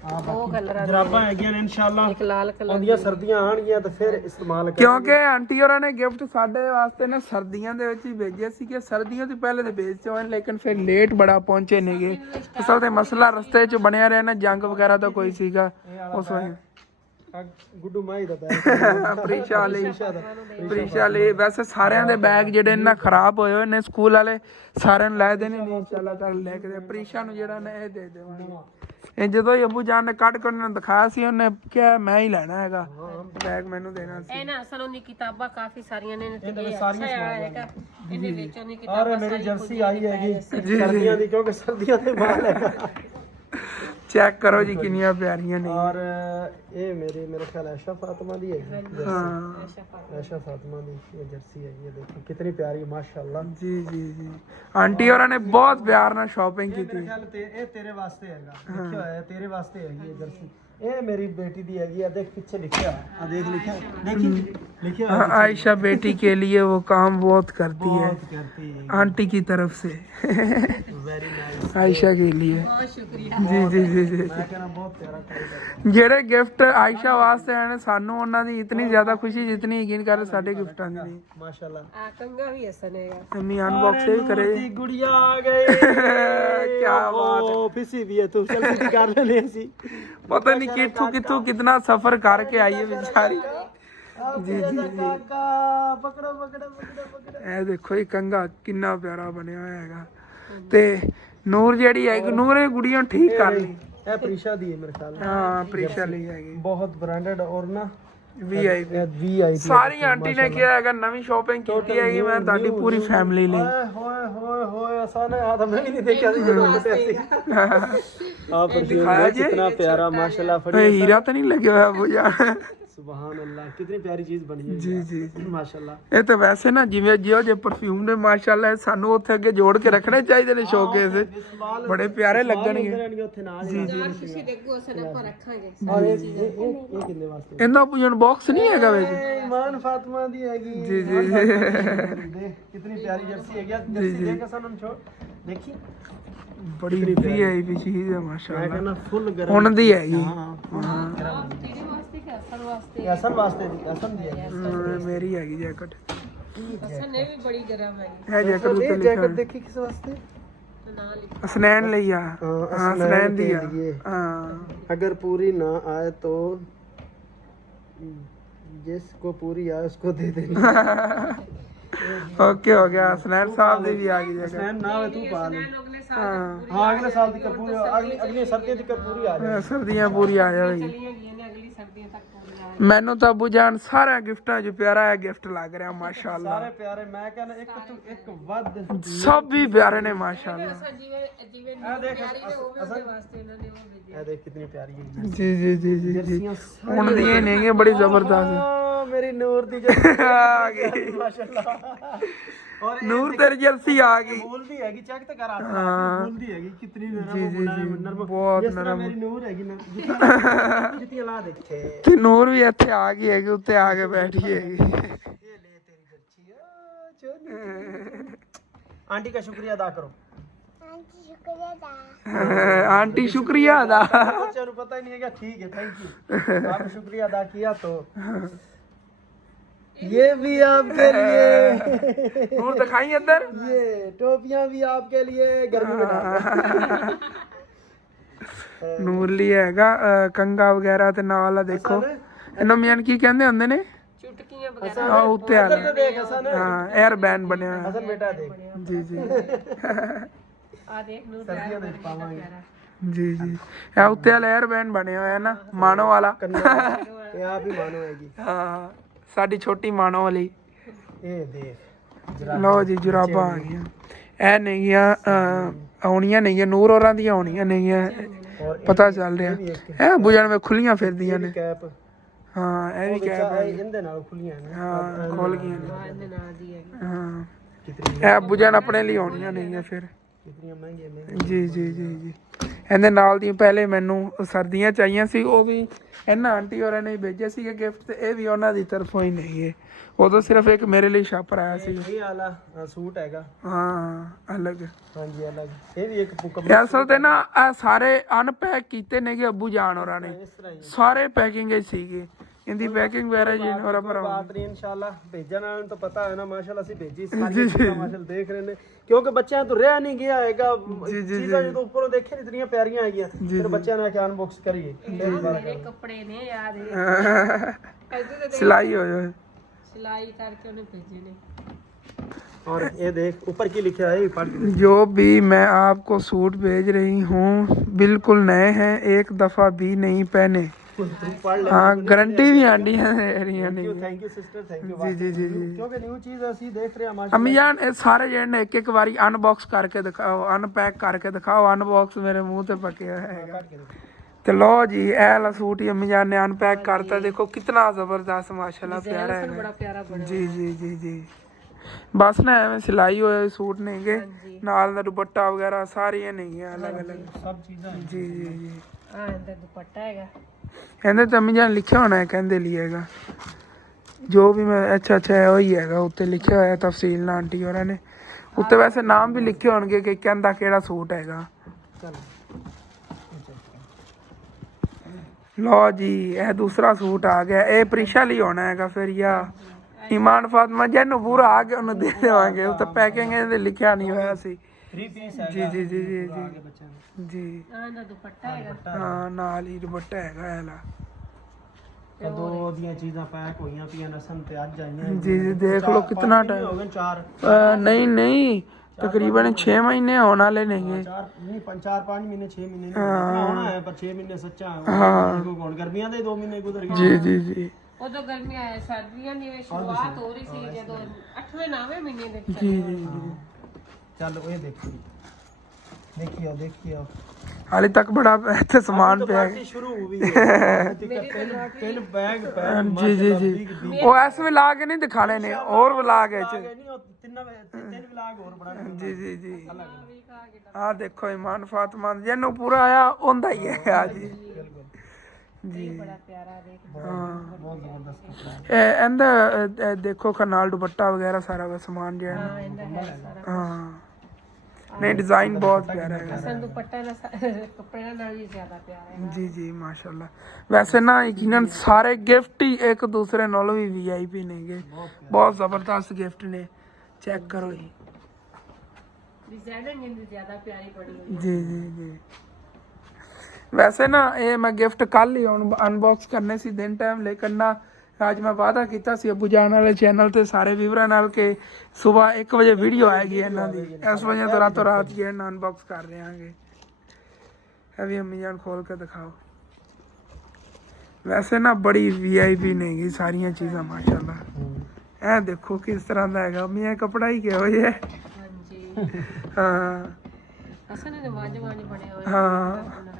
ਆ ਉਹ ਕਲਰ ਜਰਾਬਾਂ ਹੈਗੀਆਂ ਨੇ ਇਨਸ਼ਾਅੱਲਾ ਇੱਕ ਲਾਲ ਕਲਰ ਆਉਂਦੀਆਂ ਸਰਦੀਆਂ ਆਣਗੀਆਂ ਤਾਂ ਫਿਰ ਇਸਤੇਮਾਲ ਕਰ ਕਿਉਂਕਿ ਆਂਟੀ ਹੋਰਾਂ ਨੇ ਗਿਫਟ ਸਾਡੇ ਵਾਸਤੇ ਨਾ ਸਰਦੀਆਂ ਦੇ ਵਿੱਚ ਹੀ ਭੇਜੇ ਸੀ ਕਿ ਸਰਦੀਆਂ ਤੋਂ ਪਹਿਲੇ ਤੇ ਭੇਜਦੇ ਹੋਣ ਲੇਕਿਨ ਫਿਰ ਲੇਟ ਬੜਾ ਪਹੁੰਚੇ ਨੇਗੇ ਅਸਲ ਤੇ ਮਸਲਾ ਰਸਤੇ 'ਚ ਬਣਿਆ ਰਿਹਾ ਨਾ ਜੰਗ ਵਗੈਰਾ ਤਾਂ ਕੋਈ ਸੀਗਾ ਉਸ ਵੇਲੇ ਗੁੱਡੂ ਮਾਈ ਦਾ ਬੈਗ ਪ੍ਰੀਸ਼ਾ ਲਈ ਵੈਸੇ ਸਾਰਿਆਂ ਦੇ ਬੈਗ ਜਿਹੜੇ ਇਹਨਾਂ ਖਰਾਬ ਹੋਏ ਹੋਏ ਨੇ ਸਕੂਲ ਵਾਲੇ ਸਾਰਿਆਂ ਨੂੰ ਲੈ ਦੇਣੇ ਨੇ ਇਨਸ਼ਾਅੱਲਾ ਤਾਲਾ ਲੈ ਕੇ ਦੇ ਪ੍ਰੀਸ਼ਾ ਨੂੰ ਜਿਹੜਾ ਨੇ ਇਹ ਦੇ ਦੇਵਾਂਗੇ ਇਹ ਜਦੋਂ ਹੀ ਅਬੂ ਜਾਨ ਨੇ ਕੱਢ ਕੇ ਉਹਨਾਂ ਨੂੰ ਦਿਖਾਇਆ ਸੀ ਉਹਨੇ ਕਿਹਾ ਮੈਂ ਹੀ ਲੈਣਾ ਹੈਗਾ ਬੈਗ ਮੈਨੂੰ ਦੇਣਾ ਸੀ ਇਹ ਨਾ ਅਸਲ ਉਹਦੀ ਕਿਤਾਬਾਂ ਕਾਫੀ ਸਾਰੀਆਂ ਨੇ ਤੇ ਇਹ ਸਾਰੀਆਂ ਆਏਗਾ ਇਹਦੇ ਵਿੱਚ ਉਹਦੀ ਕਿਤਾਬਾਂ ਔਰ ਮੇਰੀ ਜਰਸੀ ਆਈ ਹੈਗੀ ਸਰਦੀਆਂ ਦੀ ਕਿਉਂਕਿ ਸਰਦੀਆਂ ਦੇ ਮਾਲ ਹੈ ਚੈੱਕ ਕਰੋ ਜੀ ਕਿੰਨੀਆਂ ਪਿਆਰੀਆਂ ਨੇ ਔਰ ਇਹ ਮੇਰੇ ਖਿਆਲ ਆਇਸ਼ਾ ਫਾਤਿਮਾ ਦੀ ਹੈ ਹਾਂ ਆਇਸ਼ਾ ਫਾਤਿਮਾ ਦੀ ਇਹ ਜਰਸੀ ਹੈ ਇਹ ਦੇਖੋ ਕਿਤਨੀ ਪਿਆਰੀ ਹੈ ਮਾਸ਼ਾਅੱਲਾ ਜੀ ਜੀ ਜੀ ਆਂਟੀ ਹੋਰਾਂ ਨੇ ਬਹੁਤ ਪਿਆਰ ਨਾਲ ਸ਼ਾਪਿੰਗ ਕੀਤੀ ਮੇਰੇ ਖਿਆਲ ਤੇ ਇਹ ਤੇਰੇ ਵਾਸਤੇ ਹੈਗਾ ਲਿਖਿਆ ਹੋਇਆ ਹੈ ਤੇਰੇ ਵਾਸਤੇ ਹੈਗੀ ਇਹ ਜਰਸੀ ਇਹ ਮੇਰੀ ਬੇਟੀ ਦੀ ਹੈਗੀ ਆ ਦੇਖ ਪਿੱਛੇ ਲਿਖਿਆ ਆ ਦੇਖ ਲਿਖਿਆ देखी लिखिया है आयशा बेटी के लिए वो काम बहुत करती है बहुत करती है आंटी की तरफ से वेरी नाइस आयशा के लिए ਬਹੁਤ ਸ਼ੁਕਰੀਆ जी जी जी जी मैं कहना बहुत प्यारा काम ਜਿਹੜੇ ਗਿਫਟ ਆਇਸ਼ਾ ਵਾਸਤੇ ਆਏ ਨੇ ਸਾਨੂੰ ਉਹਨਾਂ ਦੀ ਇਤਨੀ ਜ਼ਿਆਦਾ ਖੁਸ਼ੀ ਜਿਤਨੀ ਯਕੀਨ ਕਰ ਸਾਡੇ ਗਿਫਟਾਂ ਦੀ ਨਹੀਂ माशाल्लाह ਆ ਕੰਗਾ ਵੀ ਹਸਨੇਗਾ ਅੰਮੀ ਅਨਬਾਕਸ ਵੀ ਕਰੇ दी गुड़िया आ गई क्या बात है। ओ फिसी भी है तू चल फिर कर लेने सी ਪਤਾ ਨਹੀਂ ਕਿੱਥੋਂ ਕਿਤਨਾ ਸਫਰ ਕਰਕੇ ਆਈ ਹੈ ਵਿਚਾਰੀ जी जी काका पकड़ो पकड़ो पकड़ो पकड़ो ਇਹ ਦੇਖੋ ਇਹ ਕੰਗਾ ਕਿੰਨਾ ਪਿਆਰਾ ਬਣਿਆ ਹੋਇਆ ਹੈਗਾ ਤੇ ਨੂਰ ਜਿਹੜੀ ਹੈਗੀ ਨੂਰ ਇਹ ਗੁੜੀਆਂ ਠੀਕ ਕਰ ਲਈ ਇਹ ਪ੍ਰੀਸ਼ਾ ਦੀ ਹੈ ਮੇਰੇ ਖਿਆਲ ਹਾਂ ਪ੍ਰੀਸ਼ਾ ਲਈ ਹੈਗੀ ਬਹੁਤ ਬ੍ਰਾਂਡਡ ਔਰ ਨਾ ਵੀਆਈਪੀ ਵੀਆਈਪੀ ਸਾਰੀ ਆਂਟੀ ਨੇ ਕਿਹਾ ਹੈਗਾ ਨਵੀਂ ਸ਼ਾਪਿੰਗ ਕੀਤੀ ਹੈਗੀ ਮੈਂ ਤੁਹਾਡੀ ਪੂਰੀ ਫੈਮਿਲੀ ਲਈ ਹੋਏ ਹੋਏ ਹੋਏ ਆਸਾਨ ਹੈ ਤਾਂ ਮੈਂ ਵੀ ਨਹੀਂ ਦੇਖਿਆ ਸੀ ਜਦੋਂ ਕਿਤੇ ਸੀ ਆਪ ਦਿਖਾਇਆ ਜੀ कितना प्यारा माशाल्लाह ਇਹ फड़ी ਹੀਰਾ ਤਾਂ ਨਹੀਂ ਲੱਗਿਆ ਹੋਇਆ ਬੁਝਾ सुभान अल्लाह कितनी प्यारी चीज बनी है ਜੀ ਜੀ ਜੀ माशाल्लाह ਇਹ ਤਾਂ ਵੈਸੇ ਨਾ ਜਿਵੇਂ ਜਿਹੋ ਜਿਹੇ ਪਰਫਿਊਮ ਨੇ ਮਾਸ਼ਾਅੱਲਾ ਸਾਨੂੰ ਉੱਥੇ ਅੱਗੇ ਜੋੜ ਕੇ ਰੱਖਣੇ ਚਾਹੀਦੇ ਨੇ ਸ਼ੋਕੇਸ ਬੜੇ ਪਿਆਰੇ ਲੱਗਣਗੇ ਰਹਿਣਗੇ ਉੱਥੇ ਨਾਲ ਹੀ ਤੁਸੀਂ ਦੇਖੋ ਅਸਲ ਆਪਾਂ ਰੱਖਾਂਗੇ ਔਰ ਇਹ ਕਿੰਨੇ ਵਾਸਤੇ ਇਹਨਾਂ ਪੁਜਣ ਬਾਕਸ ਨਹੀਂ ਹੈਗਾ ਵਿੱਚ ਈਮਾਨ ਫਾਤਿਮਾ ਦੀ ਹੈਗੀ ਜੀ ਜੀ ਦੇਖ ਕਿਤਨੀ ਪਿਆਰੀ ਜਰਸੀ ਹੈਗੀ ਜਰਸੀ ਦੇਖ ਸਾਨੂੰ ਛੋੜ ਦੇਖੀ ਬੜੀ ਵੀਆਈਪੀ ਚੀਜ਼ ਹੈ ਮੈਂ ਮਾਸ਼ਾਅੱਲਾ ਕਹਿੰਦਾ ਫੁੱਲ ਗਰਮ ਹੁਣ ਦੀ ਹੈਗੀ ਹਾਂ ਤੇਰੇ ਵਾਸਤੇ ਕਿ ਅਸਲ ਵਾਸਤੇ ਅਸਲ ਵਾਸਤੇ ਦੀ ਅਸਲ ਦੀ ਹੈਗੀ ਮੇਰੀ ਹੈਗੀ ਜੈਕਟ ਅਸਲ ਨੇ ਵੀ ਬੜੀ ਗਰਮ ਹੈ ਇਹ ਜੈਕਟ ਉੱਤੇ ਇਹ ਲਿਖਿਆ ਜੈਕਟ ਦੇਖੀ ਕਿਸ ਵਾਸਤੇ ਨਾ ਲਿਖ ਹਸਨੈਨ ਲਈ ਆ ਹਾਂ ਹਸਨੈਨ ਦੀ ਆ के लिए। ਹਾਂ अगर पूरी ना आए तो जिसको पूरी आए उसको दे देना ਓਕੇ ਹੋ ਗਿਆ ਹਸਨੈਨ ਸਾਹਿਬ ਦੀ ਵੀ ਆ ਗਈ ਜੈਕਟ फैन ना हो तू पा ले ਅਗਲੇ ਸਾਲ ਹਾਂ हाँ अगले साल तक पूरी अगली सर्दियों तक पूरी आ जाए ਸਰਦੀਆਂ ਪੂਰੀ ਆ ਜਾਵੇਗੀ ਚਲੀਆਂ ਗਈਆਂ ਨੇ ਅਗਲੀ ਸਰਦੀਆਂ ਤੱਕ ਪੂਰੀਆਂ ਮੈਨੂੰ ਤਾਂ ਅਬੂ ਜਾਨ ਸਾਰਿਆਂ ਗਿਫਟਾਂ 'ਚ ਪਿਆਰਾ ਹੈ ਗਿਫਟ ਲੱਗ ਰਿਹਾ ਮਾਸ਼ਾਅੱਲਾ सारे प्यारे मैं कहना एक तू एक वद ਸਭ ਵੀ ਪਿਆਰੇ ਨੇ ਮਾਸ਼ਾਅੱਲਾ ਜਿਵੇਂ ਜਿਵੇਂ देख ਪਿਆਰੀ ਨੇ ਉਹ ਵੀ ਉਹਦੇ ਵਾਸਤੇ ਇਹਨਾਂ ਨੇ ਉਹ ਭੇਜਿਆ ये देख कितनी प्यारी है ਜੀ ਜੀ ਜੀ ਜੀ ਜੀ ਹੁਣ ਦੀਆਂ ਨੇਗੇ ਬੜੀ ਜ਼ਬਰਦਸਤ हाँ, मेरी नूर दी जर्सी ਆ ਗਈ माशाल्लाह और ਨੂਰ ਤੇਰੀ ਜਰਸੀ ਆ ਗਈ फूल दी हैगी चेक तो कर आप हाँ। फूल दी हैगी कितनी नरम जी, जी, जी, नरम बहुत जिस तरह नरम। मेरी नूर हैगी ना जितनी ला देखे ਤੇ ਨੂਰ ਵੀ ਇੱਥੇ ਆ ਗਈ ਹੈਗੀ ਉੱਤੇ ਆ ਕੇ ਬੈਠੀ ਹੈਗੀ ये ले तेरी जर्सी आंटी का शुक्रिया अदा करो ਆਂਟੀ ਸ਼ੁਕਰੀਆ ਅਦਾ बच्चों को पता ही नहीं है क्या ठीक है थैंक यू आपने शुक्रिया अदा किया तो ये भी आपके लिए ਨੂਰ ਦਿਖਾਈ ਇੱਧਰ ये टोपियां भी आपके लिए गर्मी में ਨੂਰ ਲਈ ਹੈਗਾ ਕੰਗਾ ਵਗੈਰਾ ਤੇ ਨਾਲ ਆ ਦੇਖੋ ਇਹਨੂੰ ਮੀਆਂ ਕੀ ਕਹਿੰਦੇ ਹੁੰਦੇ ਨੇ ਚੁਟਕੀਆਂ ਵਗੈਰਾ ਆ ਉੱਤੇ ਆ तो देख हसन ਹਾਂ 에ਅਰ ਬੈਂਡ ਬਣਿਆ ਹੋਇਆ। हसन बेटा देख ਜੀ ਜੀ ਆ ਦੇਖ ਨੂੰ सर्दियों में पावांगे ਜੀ ਜੀ ਇਹ ਉੱਤੇ ਵਾਲਾ 에ਅਰ ਬੈਂਡ ਬਣਿਆ ਹੋਇਆ ਨਾ ਮਾਣੋ ਵਾਲਾ ये आप ही मानो हैगी ਹਾਂ ਸਾਡੀ ਛੋਟੀ ਮਾਣੋ ਵਾਲੀ ये देख ਲਓ ਜੀ ਜੁਰਾਬਾਂ ਆ ਗਈਆਂ ਇਹ ਨਹੀਂਆਂ ਆਉਣੀਆਂ ਨਹੀਂ ਨੂਰ ਹੋਰਾਂ ਦੀਆਂ ਆਉਣੀਆਂ ਨਹੀਂ और ਪਤਾ ਚੱਲ ਰਿਹਾ ਇਹ ਬੁਝਣ ਵਿੱਚ ਖੁੱਲੀਆਂ ਫਿਰਦੀਆਂ ਨੇ कैप ਹਾਂ ਇਹ ਵੀ ਕੈਪ इनदे नाल खुलियां ने ਹਾਂ ਖੁੱਲ ਗਈਆਂ ਨੇ ਇਹਦੇ ਨਾਂ ਦੀ ਹੈਗੀ ਹਾਂ कितनी ਇਹ ਬੁਝਣ ਆਪਣੇ ਲਈ ਆਉਣੀਆਂ ਨਹੀਂ ਫਿਰ कितनी महंगी है ਜੀ ਜੀ ਜੀ ਜੀ ਇਹਦੇ ਨਾਲ ਦੀ ਪਹਿਲੇ ਮੈਨੂੰ ਸਰਦੀਆਂ ਚਾਹੀਆਂ ਸੀ, ਉਹ ਵੀ ਇਹਨਾਂ ਆਂਟੀ ਹੋਰਾਂ ਨੇ ਭੇਜੇ ਸੀਗੇ ਗਿਫਟ, ਤੇ ਇਹ ਵੀ ਉਹਨਾਂ ਦੀ ਤਰਫੋਂ ਹੀ ਨਹੀਂ ਹੈ। ਉਦੋਂ ਸਿਰਫ ਇੱਕ ਮੇਰੇ ਲਈ ਸ਼ਾਪਰ ਆਇਆ ਸੀ। ਇਹ ਵਾਲਾ ਸੂਟ ਹੈਗਾ, ਹਾਂ ਅਲੱਗ। ਹਾਂਜੀ ਅਲੱਗ। ਇਹ ਵੀ ਇੱਕ ਇਹ ਅਸਲ ਤੇ ਨਾ ਇਹ ਸਾਰੇ ਅਨਪੈਕ ਕੀਤੇ ਨੇਗੇ ਅੱਬੂ ਜਾਨ ਹੋਰਾਂ ਨੇ, ਇਸ ਤਰ੍ਹਾਂ ਹੀ ਸਾਰੇ ਪੈਕਿੰਗ ਹੀ ਸੀਗੇ। ਇਹਦੀ ਪੈਕਿੰਗ ਵਗੈਰਾ ਜੀ ਹੋਰਾਂ ਪਰ ਬਾਤ ਨਹੀਂ ਇਨਸ਼ਾਅੱਲਾ। ਭੇਜਣ ਵਾਲਿਆਂ ਨੂੰ ਤਾਂ ਪਤਾ ਹੈ ਨਾ, ਮਾਸ਼ਾਅੱਲਾ ਅਸੀਂ ਭੇਜੀ ਸਾਰੀ ਚੀਜ਼ਾਂ ਮਾਸ਼ਾਅੱਲਾ ਦੇਖ ਰਹੇ ਨੇ, ਕਿਉਂਕਿ ਬੱਚਿਆਂ ਤੋਂ ਰਹਿ ਨਹੀਂ ਗਿਆ ਹੈਗਾ। ਚੀਜ਼ਾਂ ਜਦੋਂ ਉੱਪਰੋਂ ਦੇਖੇ ਇਤਨੀਆਂ ਪਿਆਰੀਆਂ ਆਈਆਂ, ਫਿਰ ਬੱਚਿਆਂ ਨੇ ਕਿਹਾ ਅਨਬਾਕਸ ਕਰੀਏ। ਮੇਰੇ ਕੱਪੜੇ ਨੇ ਯਾਦ ਹੈ ਸਿਲਾਈ ਹੋ ਜਾਏ, सिलाई करके उन्हें भेजे ने। और ये देख ऊपर की लिखा है, पढ़ के जो भी मैं आपको सूट भेज रही हूँ बिल्कुल नए हैं, एक दफा भी नहीं पहने। पढ़ ले। हाँ गारंटी भी आंटी है नहीं। Thank you sister, thank you. जी जी जी जी। क्योंकि न्यू चीज ਅਸੀਂ ਦੇਖ ਰਹੇ ਹਾਂ ਮਾਸ਼ਾਅੱਲਾ। अम्मी जान ये सारे जने एक एक बारी अनबॉक्स करके दिखाओ, अनपैक करके दिखाओ। अनबॉक्स मेरे मुंह ते पके है। तो लो जी ए वाला सूट ही अम्मी जान ने अनपैक करता, देखो कितना जबरदस्त माशाल्लाह प्यारा है। बड़ा प्यारा बना। जी जी जी जी। बस ना एवं सिलाई होए सूट नहीं गे, नाल दा दुपट्टा वगैरह सारियां नहीं है अलग अलग सब चीजें। जी जी जी। हां अंदर दुपट्टा हैगा, कहंदे ते अम्मी जान लिखा होना है, कहंदे लिएगा जो भी मैं अच्छा अच्छा है वही हैगा। उत्ते लिखा होया तफसील ना आंटी होरां ने, उत्ते वैसे नाम भी लिखे होणगे कि कहंदा केड़ा सूट हैगा। चलो लो जी यह दूसरा सूट आ गया, ये प्रिशा ली होना है फिर, या ईमान फातिमा जैनू पूरा आ गया उन्हें दे देवांगे। उत्ते पैकिंग इहदे लिखिया नहीं होया सी। 3 पीस है। जी जी जी जी आगे जी बच्चों ने जी। अंदर दुपट्टा हैगा। हाँ नाल ही दुपट्टा हैगा एला। तो दो दियां चीज़ां पैक होईयां पियां नसन ते अज आईयां। जी जी देख लो कितना टाइम हो गए 4 नहीं नहीं तकरीबन 6 महीने होने वाले नहीं। 4 नहीं 4-5 महीने 6 महीने नहीं होना है, पर 6 महीने सच्चा है। हां गर्मियां दे 2 महीने गुजर गए। जी जी जी। ਉਦੋਂ ਗਰਮੀਆਂ ਆਇਆ, ਸਰਦੀਆਂ ਦੀ ਸ਼ੁਰੂਆਤ ਹੋ ਰਹੀ ਸੀ ਜਦੋਂ 8ਵੇਂ 9ਵੇਂ ਮਹੀਨੇ ਦੇ ਵਿੱਚ। जी जी जी। चलो ये देखिए देखिए हाले तक बड़ा इत्थे समान पे है। पार्टी शुरू हुई है। तीन बैग जी जी जी। वो ऐसे ला के नहीं दिखाने ने, और ला के तीन व्लॉग और बनाने। जी जी जी। हाँ देखो ईमान फातिमा जैनू पूरा आया ओंदा ही है आज जी। ਬੜਾ ਪਿਆਰਾ ਦੇਖ। हाँ बहुत जबरदस्त कपड़ा है। ਇਹਦਾ ਦੇਖੋ ਖਨਾਲ ਦੁਪੱਟਾ ਵਗੈਰਾ ਸਾਰਾ ਵਾ ਸਮਾਨ ਜਿਹੜਾ ਹਾਂ ਇਹਦਾ ਹੈ ਸਾਰਾ। ਹਾਂ ਨਹੀਂ डिजाइन बहुत प्यारा है। ਅਸਲ ਦੁਪੱਟਾ ਨਾਲ ਕੱਪੜੇ ਨਾਲ ਵੀ ਜ਼ਿਆਦਾ ਪਿਆਰਾ ਹੈ। जी जी माशाल्लाह। वैसे ना यकीनन सारे गिफ्ट ही एक दूसरे नालों भी वीआईपी नहीं गए, बहुत जबरदस्त गिफ्ट ने। चेक करो जी। डिजाइनिंग इनकी ज्यादा प्यारी पड़ी हुई जी जी जी। वैसे ना ये मैं गिफ्ट कल ही अनबॉक्स करने सी दिन टाइम, लेकिन ना आज मैं वादा किया सी अबू जान वाले चैनल ते सारे व्यूअरां नाल के सुबह 1 बजे वीडियो आएगी इन्हां दी, इस वजह तो रातों रात ये अनबॉक्स कर रहे हैं। अभी अम्मी जान खोल के दिखाओ। वैसे ना बड़ी वीआईपी नहीं गई सारिया चीज़ां माशाल्लाह। ए देखो किस तरह का हैगा अम्मी, ये कपड़ा ही क्या हो है। हां जी। हाँ असल में वांज बने हुए। हाँ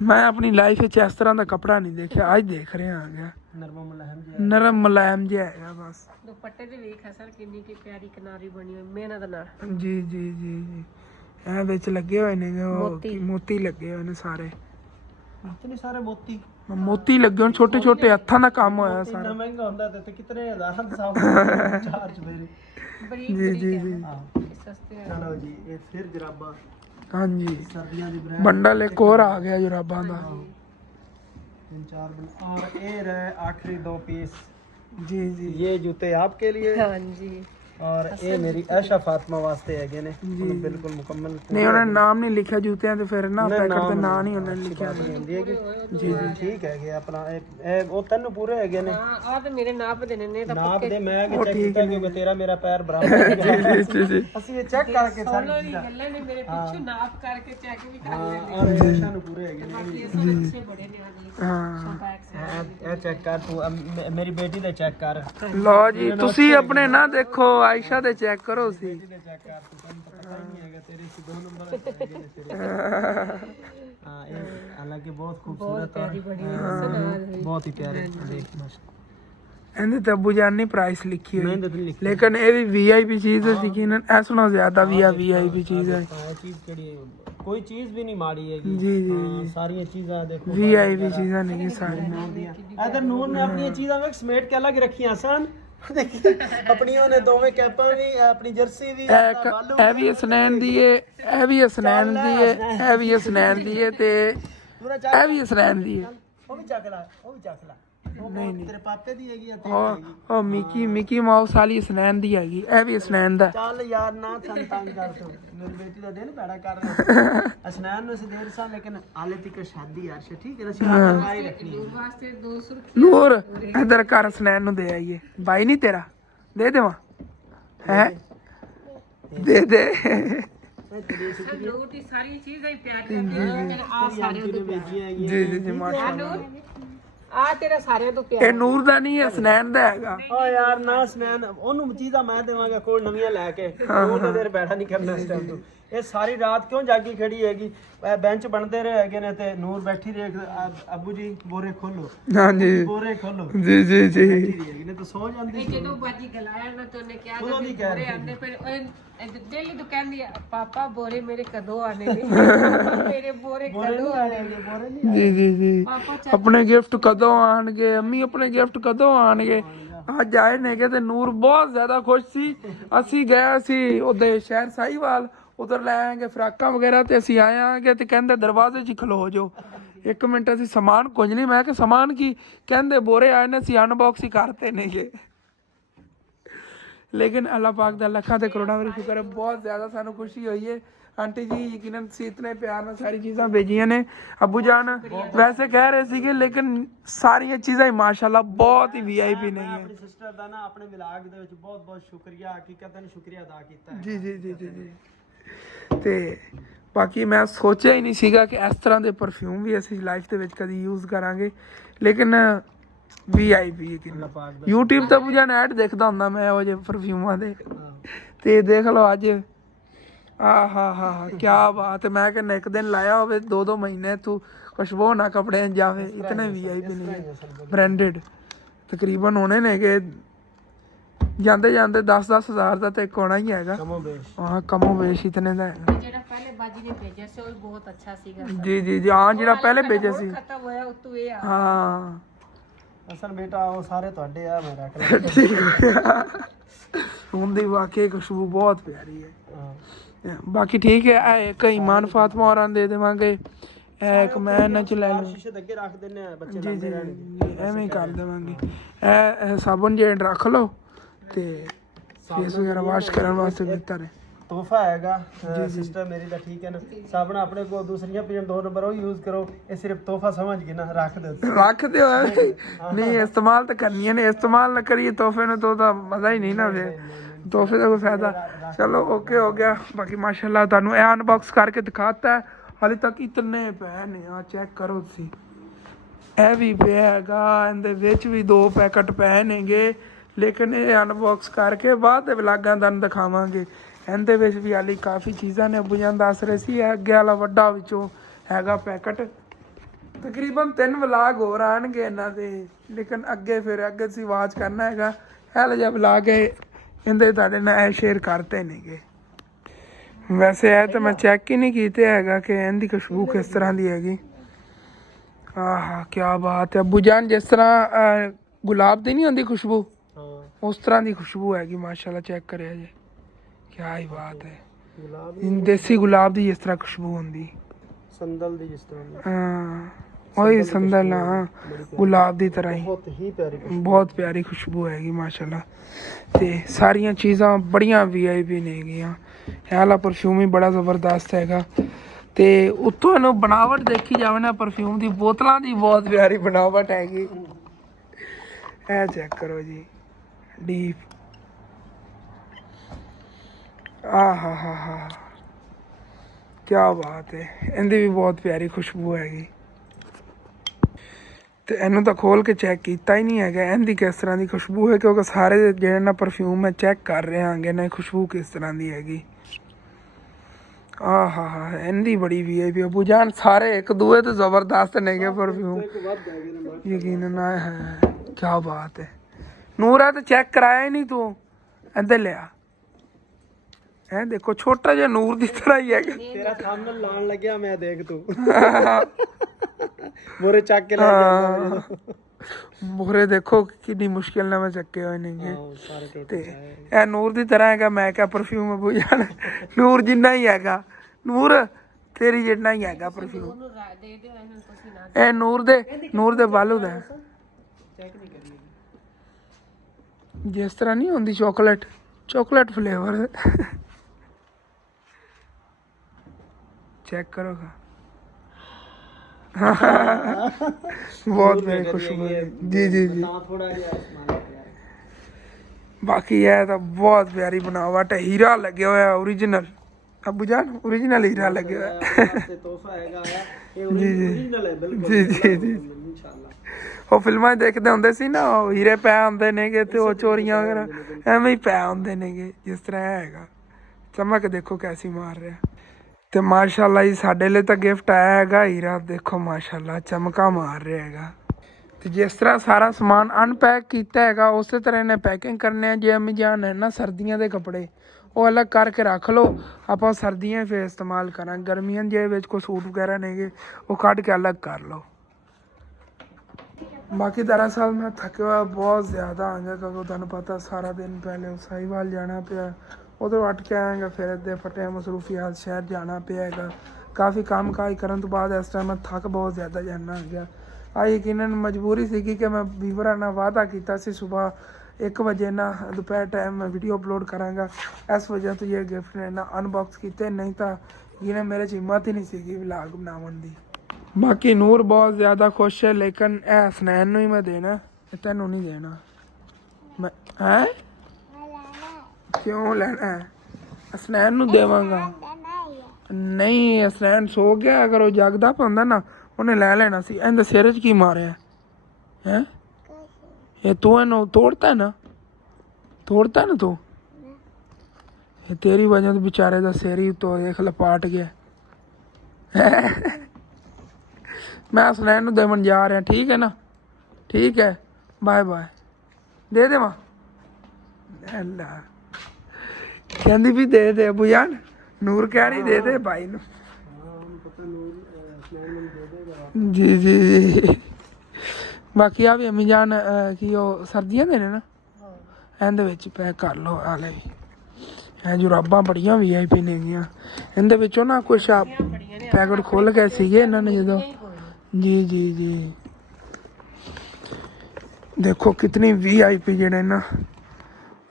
मैं अपनी लाइफ में इस तरह का कपड़ा नहीं देखा, आज देख रहे हैं आ गया। नरम मुलायम जिहा है बस। दुपट्टे ते वेख असल किन्नी की प्यारी किनारी बनी हुई मेहनत नाल। जी जी जी जी। ए विच लगे हुए ने मोती लगे हुए ने सारे, इतने सारे मोती लगे हुए छोटे छोटे हत्थां दा काम होया सारा। महंगा होंदा ते कितने हज़ार दा चार्ज दे रहे। जी जी जी। सस्ते चलो जी ये फिर जराबा। हाँ जी सर्दियां दी ब्रांड बंडल एक और आ गया जुराबां दा। 3-4 और ये रहे आखिरी 2 पीस। जी जी। ये जूते आपके लिए हां जी। और ये मेरी ऐशा फातिमा वास्ते है ने बिल्कुल मुकम्मल। नहीं उन्होंने नाम नहीं लिखा जूतियां ते फिर ना पैकेट ते नाम नहीं उन्होंने लिखा। जी जी ठीक है कि अपना वो तन्नू पूरे है ने। हां आ ते मेरे नाप देने ने ता नाप दे मैं चेक कीता क्योंकि तेरा मेरा पैर बराबर है। जी जी जी। ਅਸੀਂ ਇਹ ਚੈੱਕ ਕਰਕੇ सोलो नहीं गल्ले ने मेरे पीछे नाप करके चेक भी कर लेने। और ऐशा ਨੂੰ ਪੂਰੇ ਹੈਗੇ ਨੇ। ये सब अच्छे बड़े ने आगे। हाँ ਇਹ ਚੈੱਕ ਕਰ ਤੂੰ ਮੇਰੀ ਬੇਟੀ ਦੇ ਚੈੱਕ ਕਰ। लो जी तुसी अपने ना देखो आयशा दे चेक करो सी। चेक कर तू पता ही नहीं है तेरे से 2 नंबर है। हां ये हालांकि बहुत खूबसूरत प्यारी बड़ी है। बहुत ही प्यारे देख ਇਹਦੇ ਤੇ ਅੱਬੂ ਜਾਨ ਨੇ ਪ੍ਰਾइस ਲਿਖੀ मैं ਹੋਈ तो लिख ਲੇਕਿਨ ਇਹ ਵੀ ਵੀਆਈਪੀ ਚੀਜ਼ ਹੈ ਯਕੀਨਨ ਇਸ ਨਾਲੋਂ ਜ਼ਿਆਦਾ ਵੀਆਈਪੀ ਚੀਜ਼ ਹੈ चीज केड़ी कोई चीज भी नहीं माड़ी हैगी जी जी हाँ, सारी चीज़ां देखो ਵੀਆਈਪੀ ਚੀਜ਼ਾਂ ਨਹੀਂ ਸਾਰੀਆਂ इधर नूर ने अपनी चीज़ां में समेट के अलग रखी आसान देखिए अपनी ने दोवें कैपां भी अपनी जर्सी भी ਇਹ ਵੀ ਹਸਨੈਨ ਦੀ ਹੈ ਇਹ ਵੀ ਹਸਨੈਨ ਦੀ ਹੈ ਇਹ ਵੀ ਹਸਨੈਨ ਦੀ ਹੈ ਤੇ पूरा ਇਹ ਵੀ ਹਸਨੈਨ ਦੀ ਹੈ वो भी चक ला वो भी चक ला नहीं नहीं तेरे पापे दी हैगी ਉਹ ਮਿਕੀ ਮਾਊਸ ਵਾਲੀ ਹਸਨੈਨ ਦੀ ਹੈਗੀ ਇਹ ਵੀ ਹਸਨੈਨ ਦਾ ਚੱਲ ਯਾਰ ਨਾ ਤੰਗ ਕਰ ਤੂੰ ਮੇਰੀ ਬੇਟੀ ਦਾ ਦਿਨ ਪੈੜਾ ਕਰ ਰਿਹਾ ਅਸਨਾਨ ਨੂੰ ਦੇਰ ਸਾ ਲੇਕਿਨ ਆਲੇ ਤੱਕ ਸ਼ਾਦੀ ਯਾਰ ਠੀਕ ਹੈ ਨਾ ਸ਼ਾਦੀ ਰੱਖਣੀ ਹੈ ਵਾਸਤੇ 200 ਨੂਰ ਇਧਰ ਕਰ ਹਸਨੈਨ ਨੂੰ ਦੇ ਆਈਏ ਬਾਈ ਨਹੀਂ ਤੇਰਾ ਦੇ ਦੇਵਾਂ ਹੈ ਦੇ ਦੇ ਲੋਟੀ ਸਾਰੀ ਚੀਜ਼ਾਂ ਹੀ ਪਿਆਰ ਕਰਦੀ ਆ ਸਾਰੇ ਤੋਂ ਭੇਜੀ ਹੈਗੀ ਜੀ ਜੀ ਜੀ ਮਾਸ਼ਾਅੱਲਾ ਆ ਤੇਰਾ ਸਾਰਿਆਂ ਤੋਂ ਪਿਆਰ ਇਹ ਨੂਰ ਦਾ ਨਹੀਂ ਹੈ ਹਸਨੈਨ ਦਾ ਹੈਗਾ ਓ ਯਾਰ ਨਾ ਸਨੈਨ ਉਹਨੂੰ ਚੀਜ਼ਾਂ ਮੈਂ ਦੇਵਾਂਗਾ ਕੋਲ ਨਵੀਆਂ ਲੈ ਕੇ ਉਹ ਤਾਂ ਦੇਰ ਬੈਠਾ ਨਹੀਂ ਕਰਨਾ ਇਸ ਟਾਈਮ ਤੋਂ ਇਹ ਸਾਰੀ ਰਾਤ ਕਿਉਂ ਜਾਗੀ ਖੜੀ ਹੈਗੀ ਬੈਂਚ ਬਣਦੇ ਰਹੇ ਹੈਗੇ ਨੇ ਤੇ ਨੂਰ ਬੈਠੀ ਰਹੀ ਅੱਬੂ ਜੀ ਬੋਰੇ ਖੋਲੋ ਹਾਂਜੀ ਬੋਰੇ ਖੋਲੋ ਜੀ ਜੀ ਜੀ ਬੈਠੀ ਰਹੀ ਹੈਗੀ ਨੇ ਤਾਂ ਸੋ ਜਾਂਦੀ ਸੀ ਜਦੋਂ ਬਾਜੀ ਗਲਾਇਆ ਨਾ ਤੇ ਉਹਨੇ ਕਿਹਾ ਉਦੋਂ ਦੀ ਕਹਿ ਬੋਰੇ ਆਂਦੇ ਫਿਰ ਦਿੱਲੀ ਤੋਂ ਕਹਿੰਦੀ ਆ ਪਾਪਾ ਬੋਰੇ ਮੇਰੇ ਕਦੋਂ ਆਣੇ ਨੇ ਮੇਰੇ ਬੋਰੇ ਕਦੋਂ ਆਣੇ ਨੇ ਬੋਰੇ ਨਹੀਂ ਜੀ ਜੀ ਜੀ ਪਾਪਾ ਆਪਣੇ ਗਿਫਟ ਕਦੋਂ ਆਣਗੇ ਅੰਮੀ ਆਪਣੇ ਗਿਫਟ ਕਦੋਂ ਆਣਗੇ ਅੱਜ ਆਏ ਨੇਗੇ ਤੇ ਨੂਰ ਬਹੁਤ ਜ਼ਿਆਦਾ ਖੁਸ਼ ਸੀ ਅਸੀਂ ਗਏ ਸੀ ਉਹਦੇ ਸ਼ਹਿਰ ਸਾਹੀਵਾਲ ਉਧਰ ਲੈ ਆਏਗੇ ਫਰਾਕਾਂ ਵਗੈਰਾ ਤੇ ਅਸੀਂ ਆਏ ਆਂਗੇ ਤੇ ਕਹਿੰਦੇ ਦਰਵਾਜ਼ੇ 'ਚ ਖਲੋ ਜਾਓ 1 ਮਿੰਟ ਅਸੀਂ ਸਮਾਨ ਕੁਝ ਨਹੀਂ ਮੈਂ ਕਿ ਸਮਾਨ ਕੀ ਕਹਿੰਦੇ ਬੋਰੇ ਆਏ ਨੇ ਅਸੀਂ ਅਨਬਾਕਸ ਹੀ ਕਰਤੇ ਨੇਗੇ ਲੇਕਿਨ ਅੱਲਾਹ ਪਾਕ ਦਾ ਲੱਖਾਂ ਤੇ ਕਰੋੜਾਂ ਵਾਰੀ ਸ਼ੁਕਰ ਹੈ ਬਹੁਤ ਜ਼ਿਆਦਾ ਸਾਨੂੰ ਖੁਸ਼ੀ ਹੋਈ ਹੈ ਆਂਟੀ ਜੀ ਯਕੀਨਨ ਤੁਸੀਂ ਇਤਨੇ ਪਿਆਰ ਨਾਲ ਸਾਰੀ ਚੀਜ਼ਾਂ ਭੇਜੀਆਂ ਨੇ ਅੱਬੂ ਜਾਨ ਵੈਸੇ ਕਹਿ ਰਹੇ ਸੀਗੇ ਲੇਕਿਨ ਸਾਰੀਆਂ ਚੀਜ਼ਾਂ ਹੀ ਮਾਸ਼ਾਅੱਲਾ ਬਹੁਤ ਹੀ ਵੀਆਈਪੀ ਨਹੀਂ ਹੈ ਆਪਣੀ ਸਿਸਟਰ ਦਾ ਨਾ ਆਪਣੇ ਵਿਲਾਗ ਦੇ ਵਿੱਚ ਬਹੁਤ ਬਹੁਤ ਸ਼ੁਕਰੀਆ ਹਕੀਕਤਨ ਸ਼ੁਕਰੀਆ ਅਦਾ ਕੀਤਾ ਹੈ ਜੀ ਜੀ ਜੀ ਜੀ ਜੀ ਤੇ ਬਾਕੀ ਮੈਂ ਸੋਚਿਆ ਹੀ ਨਹੀਂ ਸੀਗਾ ਕਿ ਇਸ ਤਰ੍ਹਾਂ ਦੇ ਪਰਫਿਊਮ ਵੀ ਅਸੀਂ ਲਾਈਫ ਦੇ ਵਿੱਚ ਕਦੀ ਯੂਜ਼ ਕਰਾਂਗੇ ਲੇਕਿਨ ਵੀਆਈਪੀ ਯਕੀਨ YouTube ਤੇ ਪੂਜਾ ਨੇ ਐਡ ਦੇਖਦਾ ਹੁੰਦਾ ਮੈਂ ਉਹ ਜੇ ਪਰਫਿਊਮਾਂ ਦੇ ਤੇ ਦੇਖ ਲਓ ਅੱਜ ਆਹਾ ਕੀ ਬਾਤ ਹੈ ਮੈਂ ਕਹਿੰਦਾ ਇੱਕ ਦਿਨ ਲਾਇਆ ਹੋਵੇ 2-2 ਮਹੀਨੇ ਤੂੰ ਖੁਸ਼ਬੂ ਨਾ ਕੱਪੜੇ ਜਾਵੇ ਇਤਨੇ ਵੀਆਈਪੀ ਨਹੀਂ ਬ੍ਰਾਂਡਡ ਤਕਰੀਬਨ ਹੋਣੇ ਨੇ ਕਿ ਜਾਂਦੇ ਜਾਂਦੇ 10-10 ਹਜ਼ਾਰ ਦਾ ਤੇ ਇੱਕ ਹੋਣਾ ਹੀ ਹੈਗਾ ਕਮੋ ਵੇਸ਼ ਇਤਨੇ ਦਾ ਜਿਹੜਾ ਪਹਿਲੇ ਬਾਜੀ ਨੇ ਭੇਜਿਆ ਸੀ ਉਹ ਬਹੁਤ ਅੱਛਾ ਸੀਗਾ ਜੀ ਜੀ ਜੀ ਹਾਂ ਜਿਹੜਾ ਪਹਿਲੇ ਭੇਜਿਆ ਸੀ ਖਤਮ ਹੋਇਆ ਉਤੋਂ ਇਹ ਆ ਹਾਂ ਅਸਲ ਬੇਟਾ ਉਹ ਸਾਰੇ ਤੁਹਾਡੇ ਆ ਮੈਂ ਰੱਖ ਲਿਆ ਹੁੰਦੀ ਵਾਕਈ ਖੁਸ਼ਬੂ ਬਹੁਤ ਪਿਆਰੀ ਹੈ ਬਾਕੀ ਠੀਕ ਹੈ ਇਹ ਇੱਕ ਇਮਾਨ ਫਾਤਮਾ ਹੋਰਾਂ ਦੇ ਦੇਵਾਂਗੇ ਇਹ ਇੱਕ ਮੈਂ ਇਹਨਾਂ ਚ ਲੈ ਲਵਾਂ ਸ਼ੀਸ਼ੇ ਦੇ ਅੱਗੇ ਰੱਖ ਦਿੰਨੇ ਆ ਬੱਚੇ ਜੀ ਜੀ ਐਵੇਂ ਹੀ ਕਰ ਦੇਵਾਂਗੇ ਇਹ ਸਾਬਣ ਜਿਹੜੇ ਰੱਖ ਲਓ ਤੇ ਫੇਸ ਵਗੈਰਾ ਵਾਸ਼ ਕਰਨ ਵਾਸਤੇ ਬਿਹਤਰ ਹੈ ਤੋਹਫਾ ਹੈਗਾ ਸਿਸਟਰ ਮੇਰੀ ਦਾ ਠੀਕ ਹੈ ਨਾ ਸਾਬਣ ਆਪਣੇ ਕੋਲ ਦੂਸਰੀਆਂ ਪੀਣ 2 ਨੰਬਰ ਉਹ ਯੂਜ਼ ਕਰੋ ਇਹ ਸਿਰਫ ਤੋਹਫਾ ਸਮਝ ਕੇ ਨਾ ਰੱਖ ਦਿਓ ਨਹੀਂ ਇਸਤੇਮਾਲ ਤਾਂ ਕਰਨੀਆਂ ਨੇ ਇਸਤੇਮਾਲ ਨਾ ਕਰੀਏ ਤੋਹਫੇ ਨੂੰ ਤਾਂ ਮਜ਼ਾ ਹੀ ਨਹੀਂ ਨਾ ਫਿਰ ਤੋਹਫੇ ਦਾ ਕੋਈ ਫਾਇਦਾ ਚਲੋ ਓਕੇ ਹੋ ਗਿਆ ਬਾਕੀ ਮਾਸ਼ਾਅੱਲਾ ਤੁਹਾਨੂੰ ਇਹ ਅਨਬਾਕਸ ਕਰਕੇ ਦਿਖਾਤਾ ਹਾਲੇ ਤੱਕ ਇਤਨੇ ਪਏ ਨੇ ਆ ਚੈੱਕ ਕਰੋ ਤੁਸੀਂ ਇਹ ਵੀ ਪਿਆ ਹੈਗਾ ਇਹਦੇ ਵਿੱਚ ਵੀ 2 ਪੈਕਟ ਪਏ ਨੇਗੇ ਲੇਕਿਨ ਇਹ ਅਨਬਾਕਸ ਕਰਕੇ ਬਾਅਦ ਦੇ ਵਲਾਗਾਂ ਤੁਹਾਨੂੰ ਦਿਖਾਵਾਂਗੇ ਇਹਦੇ ਵਿੱਚ ਵੀ ਹਾਲੀ ਕਾਫੀ ਚੀਜ਼ਾਂ ਨੇ ਅੱਬੂ ਜਾਨ ਦੱਸ ਰਹੇ ਸੀ ਅੱਗੇ ਵਾਲਾ ਵੱਡਾ ਵਿੱਚੋਂ ਹੈਗਾ ਪੈਕਟ ਤਕਰੀਬਨ 3 ਵਲਾਗ ਹੋਰ ਆਣਗੇ ਇਹਨਾਂ ਦੇ ਲੇਕਿਨ ਅੱਗੇ ਅਸੀਂ ਵਾਚ ਕਰਨਾ ਹੈਗਾ ਇਹ ਜਿਹਾ ਵਲਾਗ ਹੈ ਇਹਦੇ ਤੁਹਾਡੇ ਨਾਲ ਇਹ ਸ਼ੇਅਰ ਕਰਤੇ ਨੇਗੇ ਵੈਸੇ ਇਹ ਤਾਂ ਮੈਂ ਚੈੱਕ ਹੀ ਨਹੀਂ ਕੀਤੇ ਹੈਗਾ ਕਿ ਇਹਦੀ ਖੁਸ਼ਬੂ ਕਿਸ ਤਰ੍ਹਾਂ ਦੀ ਹੈਗੀ ਆਹਾ ਕੀ ਬਾਤ ਹੈ ਅੱਬੂ ਜਾਨ ਜਿਸ ਤਰ੍ਹਾਂ ਗੁਲਾਬ ਦੀ ਨਹੀਂ ਹੁੰਦੀ ਖੁਸ਼ਬੂ ਉਸ ਤਰ੍ਹਾਂ ਦੀ ਖੁਸ਼ਬੂ ਹੈਗੀ ਮਾਸ਼ਾਅੱਲਾ ਚੈੱਕ ਕਰਿਆ ਜੇ ਕੀ ਹੀ ਬਾਤ ਹੈ ਦੇਸੀ ਗੁਲਾਬ ਦੀ ਜਿਸ ਤਰ੍ਹਾਂ ਖੁਸ਼ਬੂ ਹੁੰਦੀ ਸੰਦਲ ਦੀ ਜਿਸ ਤਰ੍ਹਾਂ ਹਾਂ ਉਹੀ ਸੰਦਲ ਹਾਂ ਗੁਲਾਬ ਦੀ ਤਰ੍ਹਾਂ ਹੀ ਬਹੁਤ ਪਿਆਰੀ ਖੁਸ਼ਬੂ ਹੈਗੀ ਮਾਸ਼ਾਅੱਲਾ ਤੇ ਸਾਰੀਆਂ ਚੀਜ਼ਾਂ ਬੜੀਆਂ ਵੀਆਈਪੀ ਨੇ ਹੈਗੀਆਂ ਇਹ ਵਾਲਾ ਪਰਫਿਊਮ ਹੀ ਬੜਾ ਜ਼ਬਰਦਸਤ ਹੈਗਾ ਤੇ ਉੱਤੋਂ ਇਹਨੂੰ ਬਣਾਵਟ ਦੇਖੀ ਜਾਵੇ ਨਾ ਪਰਫਿਊਮ ਦੀ ਬੋਤਲਾਂ ਦੀ ਬਹੁਤ ਪਿਆਰੀ ਬਣਾਵਟ ਹੈਗੀ ਇਹ ਚੈੱਕ ਕਰੋ ਜੀ ਡੀਪ ਆਹਾ ਕੀ ਬਾਤ ਹੈ ਇਹਦੀ ਵੀ ਬਹੁਤ ਪਿਆਰੀ ਖੁਸ਼ਬੂ ਹੈਗੀ ਤੇ ਇਹਨੂੰ ਤਾਂ ਖੋਲ ਕੇ ਚੈੱਕ ਕੀਤਾ ਹੀ ਨਹੀਂ ਹੈਗਾ ਇਹਦੀ ਕਿਸ ਤਰ੍ਹਾਂ ਦੀ ਖੁਸ਼ਬੂ ਹੈ ਕਿਉਂਕਿ ਸਾਰੇ ਜਿਹੜੇ ਨਾ ਪਰਫਿਊਮ ਮੈਂ ਚੈੱਕ ਕਰ ਰਹੇ ਹਾਂਗੇ ਨਾ ਖੁਸ਼ਬੂ ਕਿਸ ਤਰ੍ਹਾਂ ਦੀ ਹੈਗੀ ਆਹਾ ਇਹਦੀ ਬੜੀ ਵੀਆਈਪੀ ਅੱਬੂ ਜਾਨ ਸਾਰੇ ਇੱਕ ਦੂਏ ਤੇ ਜ਼ਬਰਦਸਤ ਨੇਗੇ ਪਰਫਿਊਮ ਯਕੀਨਨ ਹੈ ਕੀ ਬਾਤ ਹੈ ਨੂਰਾ ਤਾਂ ਚੈੱਕ ਕਰਾਇਆ ਹੀ ਨਹੀਂ ਤੂੰ। ਇੱਧਰ ਲਿਆ, ਇਹ ਦੇਖੋ ਛੋਟਾ ਜਿਹਾ ਨੂਰ ਦੀ ਤਰ੍ਹਾਂ ਹੀ ਹੈਗਾ। ਤੇਰਾ ਥੰਬਨੇਲ ਲਾਉਣ ਲੱਗਿਆ ਮੈਂ, ਦੇਖ ਤੂੰ ਮੋਰੇ ਚੱਕ ਕੇ ਲੈ ਜਾਂਦਾ। ਮੋਰੇ ਦੇਖੋ ਕਿੰਨੀ ਮੁਸ਼ਕਿਲ ਨਾਲ ਮੈਂ ਚੱਕੇ ਹੋਏ ਨੇਗੇ। ਸਾਰੇ ਟੁੱਟ ਤੇ ਇਹ ਨੂਰ ਦੀ ਤਰ੍ਹਾਂ ਹੈਗਾ। ਮੈਂ ਕਿਹਾ ਪਰਫਿਊਮ ਅਬੂ ਜਾਨ ਨੂਰ ਜਿੰਨਾ ਹੀ ਹੈਗਾ, ਨੂਰ ਤੇਰੀ ਜਿੰਨਾ ਹੀ ਹੈਗਾ ਪਰਫਿਊਮ। ਉਹਨੂੰ ਦੇ ਦਿਓ ਇਹਨੂੰ ਤੁਸੀਂ ਨਾ। ਇਹ ਨੂਰ ਦੇ ਵਾਲੂ ਦਾ ਚੈੱਕ ਨਹੀਂ ਕਰੀ। ਜਿਸ ਤਰ੍ਹਾਂ ਨਹੀਂ ਹੁੰਦੀ ਚਾਕਲੇਟ ਫਲੇਵਰ। ਚੈੱਕ ਕਰੋਗਾ। ਬਹੁਤ ਮੇਰੇ ਖੁਸ਼ਬੂ ਜੀ ਤਾਂ ਥੋੜਾ ਜਿਹਾ ਇਸਤੇਮਾਲ ਕਰਿਆ। ਬਾਕੀ ਇਹ ਤਾਂ ਬਹੁਤ ਪਿਆਰੀ ਬਣਾਵਟ ਹੈ, ਹੀਰਾ ਲੱਗਿਆ ਹੋਇਆ ਓਰੀਜਨਲ। ਅਬੂ ਜਾਨ ਓਰੀਜਨਲ ਹੀਰਾ ਲੱਗਿਆ ਹੋਇਆ। ਤੇ ਤੋਹਫਾ ਹੈਗਾ ਆ ਇਹ ਓਰੀਜਨਲ ਹੈ ਬਿਲਕੁਲ। ਜੀ ਇਨਸ਼ਾਅੱਲਾ। ਉਹ ਫਿਲਮਾਂ 'ਚ ਦੇਖਦੇ ਹੁੰਦੇ ਸੀ ਨਾ, ਉਹ ਹੀਰੇ ਪੈ ਹੁੰਦੇ ਨੇਗੇ ਤੇ ਉਹ ਚੋਰੀਆਂ ਵਗੈਰਾ ਐਵੇਂ ਹੀ ਪੈ ਹੁੰਦੇ ਨੇਗੇ। ਜਿਸ ਤਰ੍ਹਾਂ ਇਹ ਹੈਗਾ, ਚਮਕ ਦੇਖੋ ਕੈਸੀ ਮਾਰ ਰਿਹਾ। ਤੇ ਮਾਸ਼ਾਅੱਲਾ ਜੀ ਸਾਡੇ ਲਈ ਤਾਂ ਗਿਫਟ ਆਇਆ ਹੈਗਾ ਹੀਰਾ। ਦੇਖੋ ਮਾਸ਼ਾਅੱਲਾ ਚਮਕਾ ਮਾਰ ਰਿਹਾ ਹੈਗਾ। ਤੇ ਜਿਸ ਤਰ੍ਹਾਂ ਸਾਰਾ ਸਮਾਨ ਅਨਪੈਕ ਕੀਤਾ ਹੈਗਾ ਉਸੇ ਤਰ੍ਹਾਂ ਇਹਨੇ ਪੈਕਿੰਗ ਕਰਨੇ ਆ। ਜੇ ਅਮੀਜਾਨ ਹੈ ਨਾ ਸਰਦੀਆਂ ਦੇ ਕੱਪੜੇ ਉਹ ਅਲੱਗ ਕਰਕੇ ਰੱਖ ਲਓ, ਆਪਾਂ ਸਰਦੀਆਂ ਫਿਰ ਇਸਤੇਮਾਲ ਕਰਾਂਗੇ। ਗਰਮੀਆਂ ਦੇ ਵਿੱਚ ਕੋਈ ਸੂਟ ਵਗੈਰਾ ਨੇਗੇ ਉਹ ਕੱਢ ਕੇ ਅਲੱਗ ਕਰ ਲਓ। ਬਾਕੀ ਦਰਅਸਲ ਮੈਂ ਥੱਕਿਆ ਹੋਇਆ ਬਹੁਤ ਜ਼ਿਆਦਾ ਆਂਗਾ, ਕਿਉਂਕਿ ਤੁਹਾਨੂੰ ਪਤਾ ਸਾਰਾ ਦਿਨ ਪਹਿਲੇ ਸਾਹੀਵਾਲ ਜਾਣਾ ਪਿਆ, ਉਧਰੋਂ ਉੱਠ ਕੇ ਆਏਗਾ, ਫਿਰ ਇੱਦੇ ਫਟਿਆ ਮਸਰੂਫੀਆਤ ਸ਼ਹਿਰ ਜਾਣਾ ਪਿਆ ਹੈਗਾ। ਕਾਫੀ ਕੰਮ ਕਾਜ ਕਰਨ ਤੋਂ ਬਾਅਦ ਇਸ ਟਾਈਮ ਮੈਂ ਥੱਕ ਬਹੁਤ ਜ਼ਿਆਦਾ ਜਾਣਾ ਆ ਗਿਆ। ਆ ਯਕੀਨਨ ਮਜਬੂਰੀ ਸੀਗੀ ਕਿ ਮੈਂ ਵੀਵਰਾਂ ਨਾਲ ਵਾਅਦਾ ਕੀਤਾ ਸੀ ਸੁਬਾਹ 1 ਵਜੇ ਨਾ ਦੁਪਹਿਰ ਟਾਈਮ ਮੈਂ ਵੀਡੀਓ ਅਪਲੋਡ ਕਰਾਂਗਾ। ਇਸ ਵਜ੍ਹਾ ਤੋਂ ਇਹ ਗਿਫਟ ਨੇ ਨਾ ਅਨਬਾਕਸ ਕੀਤੇ, ਨਹੀਂ ਤਾਂ ਇਹਨੇ ਮੇਰੇ 'ਚ ਹਿੰਮਤ ਹੀ ਨਹੀਂ ਸੀਗੀ ਵਲੌਗ ਬਣਾਉਣ ਦੀ। ਬਾਕੀ ਨੂਰ ਬਹੁਤ ਜ਼ਿਆਦਾ ਖੁਸ਼ ਹੈ, ਲੇਕਿਨ ਇਹ ਹਸਨੈਨ ਨੂੰ ਹੀ ਮੈਂ ਦੇਣਾ, ਤੈਨੂੰ ਨਹੀਂ ਦੇਣਾ। ਮੈਂ ਹੈ ਕਿਉਂ ਲੈਣਾ ਹੈ? ਹਸਨੈਨ ਨੂੰ ਦੇਵਾਂਗਾ। ਨਹੀਂ ਹਸਨੈਨ ਸੋ ਗਿਆ, ਅਗਰ ਉਹ ਜਾਗਦਾ ਪਾਉਂਦਾ ਨਾ ਉਹਨੇ ਲੈ ਲੈਣਾ ਸੀ। ਇਹਦੇ ਸਿਰ 'ਚ ਕੀ ਮਾਰਿਆ ਹੈ? ਇਹ ਤੂੰ ਇਹਨੂੰ ਤੋੜਤਾ ਨਾ ਤੂੰ। ਇਹ ਤੇਰੀ ਵਜ੍ਹਾ ਤੋਂ ਵਿਚਾਰੇ ਦਾ ਸਿਰ ਹੀ ਤੋਂ ਦੇਖ ਲਪਾਟ ਗਿਆ। ਮੈਂ ਹਸਨੈਨ ਨੂੰ ਦੇਵਣ ਜਾ ਰਿਹਾ, ਠੀਕ ਹੈ ਨਾ? ਠੀਕ ਹੈ, ਬਾਏ ਬਾਏ। ਦੇ ਦੇਵਾਂ? ਅੱਲਾ ਕਹਿੰਦੀ ਵੀ ਦੇ ਅਬੂ ਜਾਨ। ਨੂਰ ਕਹਿ ਰਹੀ ਦੇ ਭਾਈ ਨੂੰ। ਜੀ ਬਾਕੀ ਆ ਵੀ ਅਮੀ ਜਾਨ ਕੀ ਉਹ ਸਰਦੀਆਂ ਦੇ ਨੇ ਨਾ, ਇਹਦੇ ਵਿੱਚ ਪੈਕ ਕਰ ਲਓ। ਆ ਲੈ ਵੀ ਇਹ ਜੁਰਾਬਾਂ ਬੜੀਆਂ VIP ਨੇਗੀਆਂ। ਇਹਦੇ ਵਿੱਚੋਂ ਨਾ ਕੁਛ ਪੈਕਟ ਖੁੱਲ ਗਏ ਸੀਗੇ ਇਹਨਾਂ ਨੇ ਜਦੋਂ। ਜੀ ਦੇਖੋ ਕਿਤਨੀ VIP ਜਿਹੜੇ ਨਾ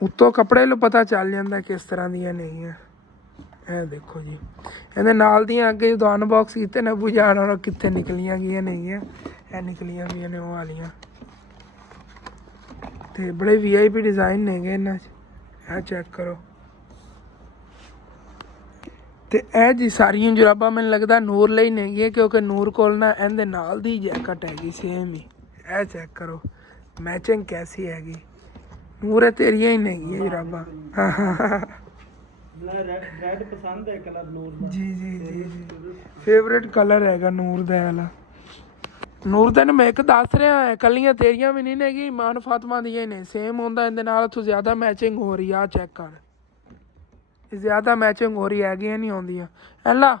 ਉੱਤੋਂ ਕੱਪੜੇ ਨੂੰ ਪਤਾ ਚੱਲ ਜਾਂਦਾ ਕਿਸ ਤਰ੍ਹਾਂ ਦੀਆਂ ਨੇਗੀਆਂ। ਇਹ ਦੇਖੋ ਜੀ, ਇਹਦੇ ਨਾਲ ਦੀਆਂ ਅੱਗੇ ਜਦੋਂ ਅਨਬਾਕਸ ਕੀਤੇ ਨੇ ਅਬੂ ਜਾਨ ਔਰ ਕਿੱਥੇ ਨਿਕਲੀਆਂ ਗਈਆਂ ਨੇਗੀਆਂ। ਇਹ ਨਿਕਲੀਆਂ ਗਈਆਂ ਨੇ ਉਹ ਵਾਲੀਆਂ। ਤੇ ਬੜੇ VIP ਡਿਜ਼ਾਈਨ ਨੇਗੇ ਇਹਨਾਂ 'ਚ, ਇਹ ਚੈੱਕ ਕਰੋ। ਤੇ ਇਹ ਜੀ ਸਾਰੀਆਂ ਜੁਰਾਬਾਂ ਮੈਨੂੰ ਲੱਗਦਾ ਨੂਰ ਲਈ ਨੇਗੀਆਂ, ਕਿਉਂਕਿ ਨੂਰ ਕੋਲ ਨਾ ਇਹਦੇ ਨਾਲ ਦੀ ਜੈਕਟ ਹੈਗੀ ਸੇਮ ਹੀ। ਇਹ ਚੈੱਕ ਕਰੋ ਮੈਚਿੰਗ ਕੈਸੀ ਹੈਗੀ। ਨੂਰ ਤੇਰੀਆਂ ਹੀ ਨੇਗੀਆਂ ਜੁਰਾਬਾਂ। ਰੈਡ ਪਸੰਦ ਹੈ ਕਲਰ ਨੂਰ ਦਾ। ਜੀ ਫੇਵਰੇਟ ਕਲਰ ਹੈਗਾ ਨੂਰ ਦਾ ਵਾਲਾ। ਨੂਰ ਤੈਨੂੰ ਮੈਂ ਇੱਕ ਦੱਸ ਰਿਹਾ, ਕੱਲੀਆਂ ਤੇਰੀਆਂ ਵੀ ਨਹੀਂ ਨੇਗੀ, ਇਮਾਨ ਫਾਤਮਾ ਦੀਆਂ ਹੀ ਨੇ। ਸੇਮ ਹੁੰਦਾ ਇਹਦੇ ਨਾਲ, ਤੂੰ ਜ਼ਿਆਦਾ ਮੈਚਿੰਗ ਹੋ ਰਹੀ ਆ। ਚੈੱਕ ਕਰ, ਜ਼ਿਆਦਾ ਮੈਚਿੰਗ ਹੋ ਰਹੀ ਹੈਗੀਆਂ ਨਹੀਂ ਆਉਂਦੀਆਂ। ਐਲਾ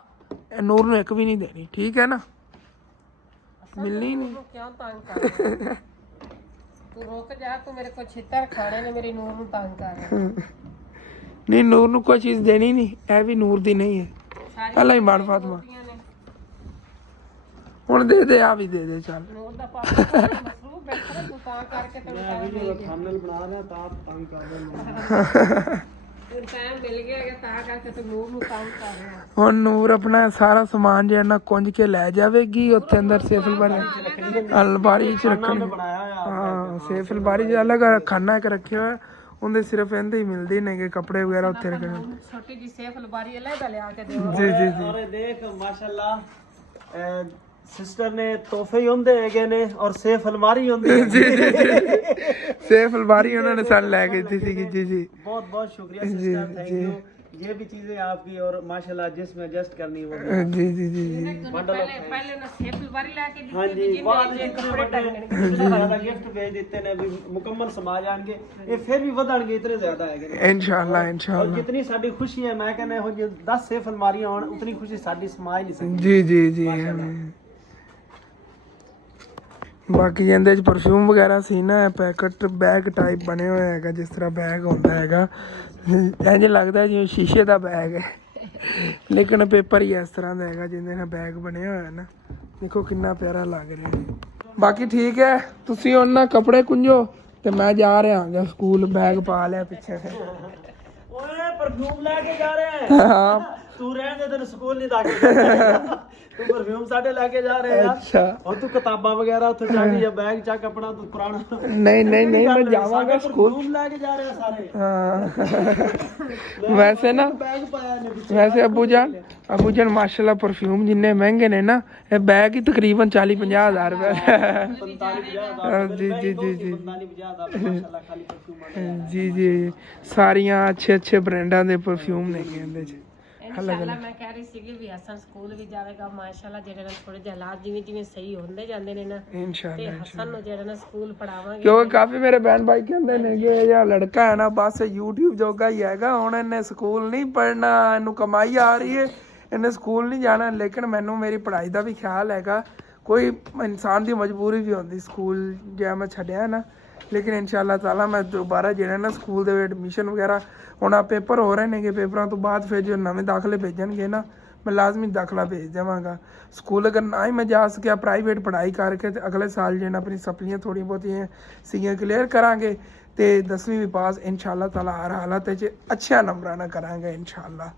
ਨੂਰ ਨੂੰ ਇੱਕ ਵੀ ਨਹੀਂ ਦੇਣੀ, ਠੀਕ ਹੈ ਨਾ? ਮਿਲਣੀ ਨਹੀਂ। ਕਿਉਂ ਤੰਗ ਕਰ ਰਿਹਾ? ਤੂੰ ਰੁਕ ਜਾ, ਤੂੰ ਮੇਰੇ ਕੋਲ ਛਿੱਤਰ ਖਾਣੇ ਨੇ, ਮੇਰੀ ਨੂਰ ਨੂੰ ਤੰਗ ਕਰ ਰਿਹਾ। ਨਹੀਂ ਨੂਰ ਨੂੰ ਕੋਈ ਚੀਜ਼ ਦੇਣੀ ਨਹੀਂ, ਇਹ ਵੀ ਨੂਰ ਦੀ ਨਹੀਂ ਹੈ। ਐਲਾ ਇਮਾਨ ਫਾਤਮਾ ਹੁਣ ਦੇ ਆ ਵੀ ਦੇ ਚੱਲ। ਨੂਰ ਦਾ ਪਾਪਾ ਮਸਰੂਫ ਬੈਠਾ, ਤੂੰ ਤਾਂ ਕਰਕੇ ਤੈਨੂੰ ਥੰਬਨੇਲ ਬਣਾ ਰਿਹਾ ਤਾਂ ਤੰਗ ਕਰ ਰਿਹਾ। ਟਾਈਮ ਮਿਲ ਗਿਆ ਹੈਗਾ ਤਾਂ ਕਰਕੇ ਤੂੰ ਨੂਰ ਨੂੰ ਤੰਗ ਕਰ ਰਿਹਾ। ਹੁਣ ਨੂਰ ਆਪਣਾ ਸਾਰਾ ਸਮਾਨ ਜਿਹੜਾ ਨਾ ਕੁੰਝ ਕੇ ਲੈ ਜਾਵੇਗੀ ਉੱਥੇ ਅੰਦਰ ਸੇਫ ਅਲਮਾਰੀ 'ਚ ਰੱਖਣੀ। ਹਾਂ ਸੇਫ ਅਲਮਾਰੀ 'ਚ ਅਲੱਗ ਖਾਨਾ ਇੱਕ ਰੱਖਿਆ ਹੋਇਆ, ਉਹਦੇ ਸਿਰਫ ਇਹਦੇ ਹੀ ਮਿਲਦੇ ਨੇਗੇ ਕੱਪੜੇ ਵਗੈਰਾ ਉੱਥੇ ਰੱਖਣੇ। ਛੋਟੀ ਜੀ ਸੇਫ ਅਲਮਾਰੀ ਅਲੱਗ ਲਿਆ ਕੇ ਦਿਓ। ਜੀ ਔਰ ਦੇਖ ਮਾਸ਼ਾਅੱਲਾ ਸਿਸਟਰ ਨੇ ਤੋਹਫੇ ਹੀ ਹੁੰਦੇ ਹੈਗੇ ਨੇ ਔਰ ਸੇਫ ਅਲਮਾਰੀ ਹੁੰਦੀ ਹੈ। ਜੀ ਸੇਫ ਅਲਮਾਰੀ ਉਹਨਾਂ ਨੇ ਸਾਨੂੰ ਲੈ ਕੇ ਦਿੱਤੀ ਸੀਗੀ। ਜੀ ਬਹੁਤ ਸ਼ੁਕਰੀਆ ਸਿਸਟਰ, ਥੈਂਕ ਯੂ। ये भी चीजें आपकी और माशाल्लाह जिसमें एडजस्ट करनी है वो जी जी जी जी पहले ना सेफ बारी लाके दी हाँ जी थी बाद जिन्हें इतने कपड़े बड़े टंगने ज्यादा गिफ्ट भेज देते ने भी मुकम्मल समाज आएंगे ये फिर भी ਵਧਣਗੇ इतने ज्यादा है इंशाल्लाह और इंशाल्लाह जितनी साडी खुशी है मैं कहना हो जो 10 सेफ अलमारियां होन उतनी खुशी साडी समाज नहीं सकती ਜੀ ਜੀ ਜੀ ਬਾਕੀ ਇਹਦੇ ਚ ਪਰਫਿਊਮ ਵਗੈਰਾ ਸੀ ਨਾ ਪੈਕਟ ਬੈਗ ਟਾਈਪ ਬਣੇ ਹੋਏ ਹੈਗਾ ਜਿਸ ਤਰ੍ਹਾਂ ਬੈਗ ਹੁੰਦਾ ਹੈਗਾ ਇੰਜ ਲੱਗਦਾ ਜਿਵੇਂ ਸ਼ੀਸ਼ੇ ਦਾ ਬੈਗ ਹੈ ਲੇਕਿਨ ਪੇਪਰ ਹੀ ਇਸ ਤਰ੍ਹਾਂ ਦਾ ਹੈਗਾ ਜਿਹਦੇ ਨਾਲ ਬੈਗ ਬਣਿਆ ਹੋਇਆ ਨਾ ਦੇਖੋ ਕਿੰਨਾ ਪਿਆਰਾ ਲੱਗ ਰਿਹਾ ਹੈ ਬਾਕੀ ਠੀਕ ਹੈ ਤੁਸੀਂ ਹੁਣ ਨਾ ਕੱਪੜੇ ਕੁੰਝੋ ਤੇ ਮੈਂ ਜਾ ਰਿਹਾ ਹਾਂ ਸਕੂਲ ਬੈਗ ਪਾ ਲਿਆ ਪਿੱਛੇ ਫਿਰ ओए परफ्यूम लेके जा रहे हैं हाँ तू रहने दे स्कूल नहीं दाखिल तू परफ्यूम साडे लेके जा रहे हैं अच्छा और तू किताबा वगैरह उत्थे जाके या बैग चक अपना तू पुराना नहीं नहीं नहीं मैं जावांगा स्कूल परफ्यूम लेके जा रहे हैं सारे हाँ वैसे ना बैग पाया ने पीछे वैसे अबू जान माशाल्लाह परफ्यूम जिन्ने महंगे ने ना ये बैग ही तकरीबन 40-50 हज़ार रुपए 45,000 जी जी जी जी 45,000 माशाल्लाह खाली परफ्यूम जी जी ਸਾਰੀਆਂ ਅੱਛੇ ਬ੍ਰਾਂਡਾਂ ਦੇ ਪਰਫਿਊਮ ਨੇ ਇਹਦੇ ਚ ਇਨਸ਼ਾਅੱਲਾ ਮੈਂ ਕਹਿ ਰਹੀ ਸੀਗੀ ਵੀ ਹਸਨ ਸਕੂਲ ਵੀ ਜਾਵੇਗਾ ਮਾਸ਼ਾਅੱਲਾ ਜਿਹੜੇ ਨਾਲ ਥੋੜੇ ਜਿਹੇ ਹਾਲਾਤ ਜਿਵੇਂ ਸਹੀ ਹੁੰਦੇ ਜਾਂਦੇ ਨੇ ਨਾ ਤੇ ਇਨਸ਼ਾਅੱਲਾ ਹਸਨ ਨੂੰ ਜਿਹੜਾ ਨਾ ਸਕੂਲ ਪੜਾਵਾਂਗੇ ਕਿਉਂਕਿ ਕਾਫੀ ਮੇਰੇ ਭੈਣ ਭਾਈ ਕਹਿੰਦੇ ਨੇ ਕਿ ਇਹ ਜਿਹੜਾ ਲੜਕਾ ਹੈ ਨਾ ਬਸ YouTube ਜੋਗਾ ਹੀ ਹੈਗਾ ਹੁਣ ਇਹਨੇ ਸਕੂਲ ਨਹੀਂ ਪੜਨਾ ਇਹਨੂੰ ਕਮਾਈ ਆ ਰਹੀ ਹੈ ਇਹਨੇ ਸਕੂਲ ਨਹੀਂ ਜਾਣਾ ਲੇਕਿਨ ਮੈਨੂੰ ਮੇਰੀ ਪੜ੍ਹਾਈ ਦਾ ਵੀ ਖਿਆਲ ਹੈਗਾ ਕੋਈ ਇਨਸਾਨ ਦੀ ਮਜਬੂਰੀ ਵੀ ਹੁੰਦੀ ਸਕੂਲ ਜੇ ਮੈਂ ਛੱਡਿਆ ਨਾ ਲੇਕਿਨ ਇਨਸ਼ਾਅੱਲਾ ਤਾਲਾ ਮੈਂ ਦੁਬਾਰਾ ਜਿਹੜਾ ਨਾ ਸਕੂਲ ਦੇ ਵਿੱਚ ਐਡਮਿਸ਼ਨ ਵਗੈਰਾ ਹੁਣ ਆ ਪੇਪਰ ਹੋ ਰਹੇ ਨੇਗੇ ਪੇਪਰਾਂ ਤੋਂ ਬਾਅਦ ਫਿਰ ਜੋ ਨਵੇਂ ਦਾਖਲੇ ਭੇਜਣਗੇ ਨਾ ਮੈਂ ਲਾਜ਼ਮੀ ਦਾਖਲਾ ਭੇਜ ਦੇਵਾਂਗਾ ਸਕੂਲ ਅਗਰ ਨਾ ਹੀ ਮੈਂ ਜਾ ਸਕਿਆ ਪ੍ਰਾਈਵੇਟ ਪੜ੍ਹਾਈ ਕਰਕੇ ਤੇ ਅਗਲੇ ਸਾਲ ਜਿਹੜਾ ਆਪਣੀ ਸਪਲੀਆਂ ਥੋੜ੍ਹੀਆਂ ਬਹੁਤੀਆਂ ਸੀਗੀਆਂ ਕਲੀਅਰ ਕਰਾਂਗੇ ਤੇ 10ਵੀਂ ਵੀ ਪਾਸ ਇਨਸ਼ਾਅੱਲਾ ਤਾਲਾ ਹਰ ਹਾਲਤ 'ਚ ਅੱਛਿਆ ਨੰਬਰਾਂ ਨਾਲ ਕਰਾਂਗੇ ਇਨਸ਼ਾਅੱਲਾ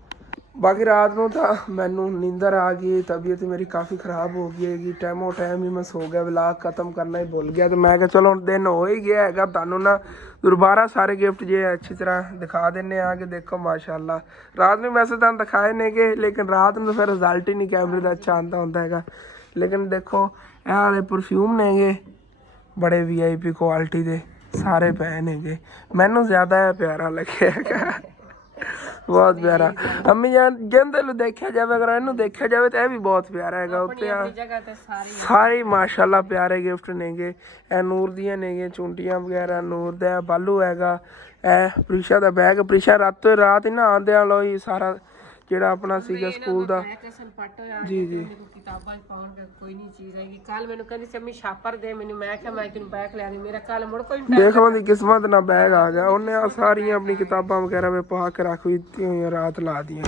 ਬਾਕੀ ਰਾਤ ਨੂੰ ਤਾਂ ਮੈਨੂੰ ਨੀਂਦਰ ਆ ਗਈ ਤਬੀਅਤ ਮੇਰੀ ਕਾਫੀ ਖਰਾਬ ਹੋ ਗਈ ਹੈਗੀ ਟਾਈਮ ਹੀ ਮੈਂ ਸੋ ਗਿਆ ਵਲਾਗ ਖਤਮ ਕਰਨਾ ਹੀ ਭੁੱਲ ਗਿਆ ਤੇ ਮੈਂ ਕਿਹਾ ਚਲੋ ਹੁਣ ਦਿਨ ਹੋ ਹੀ ਗਿਆ ਹੈਗਾ ਤੁਹਾਨੂੰ ਨਾ ਦੁਬਾਰਾ ਸਾਰੇ ਗਿਫਟ ਜੇ ਅੱਛੀ ਤਰ੍ਹਾਂ ਦਿਖਾ ਦਿੰਨੇ ਆ ਕਿ ਦੇਖੋ ਮਾਸ਼ਾਅੱਲਾ ਰਾਤ ਨੂੰ ਵੈਸੇ ਤਾਂ ਦਿਖਾਏ ਨੇਗੇ ਲੇਕਿਨ ਰਾਤ ਨੂੰ ਫਿਰ ਰਿਜ਼ਲਟ ਹੀ ਨਹੀਂ ਕੈਮਰੇ ਦਾ ਅੱਛਾ ਆਉਂਦਾ ਹੁੰਦਾ ਹੈਗਾ ਲੇਕਿਨ ਦੇਖੋ ਇਹ ਵਾਲੇ ਪਰਫਿਊਮ ਨੇਗੇ ਬੜੇ VIP ਕੁਆਲਿਟੀ ਦੇ ਸਾਰੇ ਪਏ ਨੇਗੇ ਮੈਨੂੰ ਜ਼ਿਆਦਾ ਇਹ ਪਿਆਰਾ ਲੱਗਿਆ ਹੈਗਾ ਬਹੁਤ ਪਿਆਰਾ ਅੰਮੀ ਜਾਨ ਜਿੰਦੇ ਨੂੰ ਦੇਖਿਆ ਜਾਵੇ ਅਗਰ ਇਹਨੂੰ ਦੇਖਿਆ ਜਾਵੇ ਤਾਂ ਇਹ ਵੀ ਬਹੁਤ ਪਿਆਰਾ ਹੈਗਾ ਉੱਤੇ ਆ ਸਾਰੇ ਮਾਸ਼ਾਅੱਲਾ ਪਿਆਰੇ ਗਿਫਟ ਨੇਗੇ ਇਹ ਨੂਰ ਦੀਆਂ ਨੇਗੇ ਚੁੰਟੀਆਂ ਵਗੈਰਾ ਨੂਰ ਦਾ ਬਾਲੂ ਹੈਗਾ ਇਹ ਪ੍ਰੀਸ਼ਾ ਦਾ ਬੈਗ ਪ੍ਰੀਸ਼ਾ ਰਾਤੋਂ ਰਾਤ ਹੀ ਨਾ ਆਂਦਿਆਂ ਲੋਈ ਸਾਰਾ ਜਿਹੜਾ ਆਪਣਾ ਸੀਗਾ ਸਕੂਲ ਦਾ ਜੀ ਜੀ ਕਿਤਾਬਾਂ ਪਾਉਣਗੇ ਕੋਈ ਨਹੀਂ ਚੀਜ਼ ਆਏਗੀ ਕੱਲ ਮੈਨੂੰ ਕਹਿੰਦੀ ਸੀ ਅੰਮੀ ਛਾਪਰ ਦੇ ਮੈਨੂੰ ਮੈਂ ਕਿਹਾ ਮੈਂ ਤੈਨੂੰ ਬੈਗ ਲਿਆ ਦੀ ਮੇਰਾ ਕੱਲ ਮੁੜ ਕੋਈ ਦੇਖੋ ਦੀ ਕਿਸਮਤ ਨਾਲ ਬੈਗ ਆ ਗਿਆ ਉਹਨੇ ਆ ਸਾਰੀਆਂ ਆਪਣੀ ਕਿਤਾਬਾਂ ਵਗੈਰਾ ਵੇ ਪਾ ਕੇ ਰੱਖ ਦਿੱਤੀਆਂ ਹੋਈਆਂ ਰਾਤ ਲਾ ਦੀਆਂ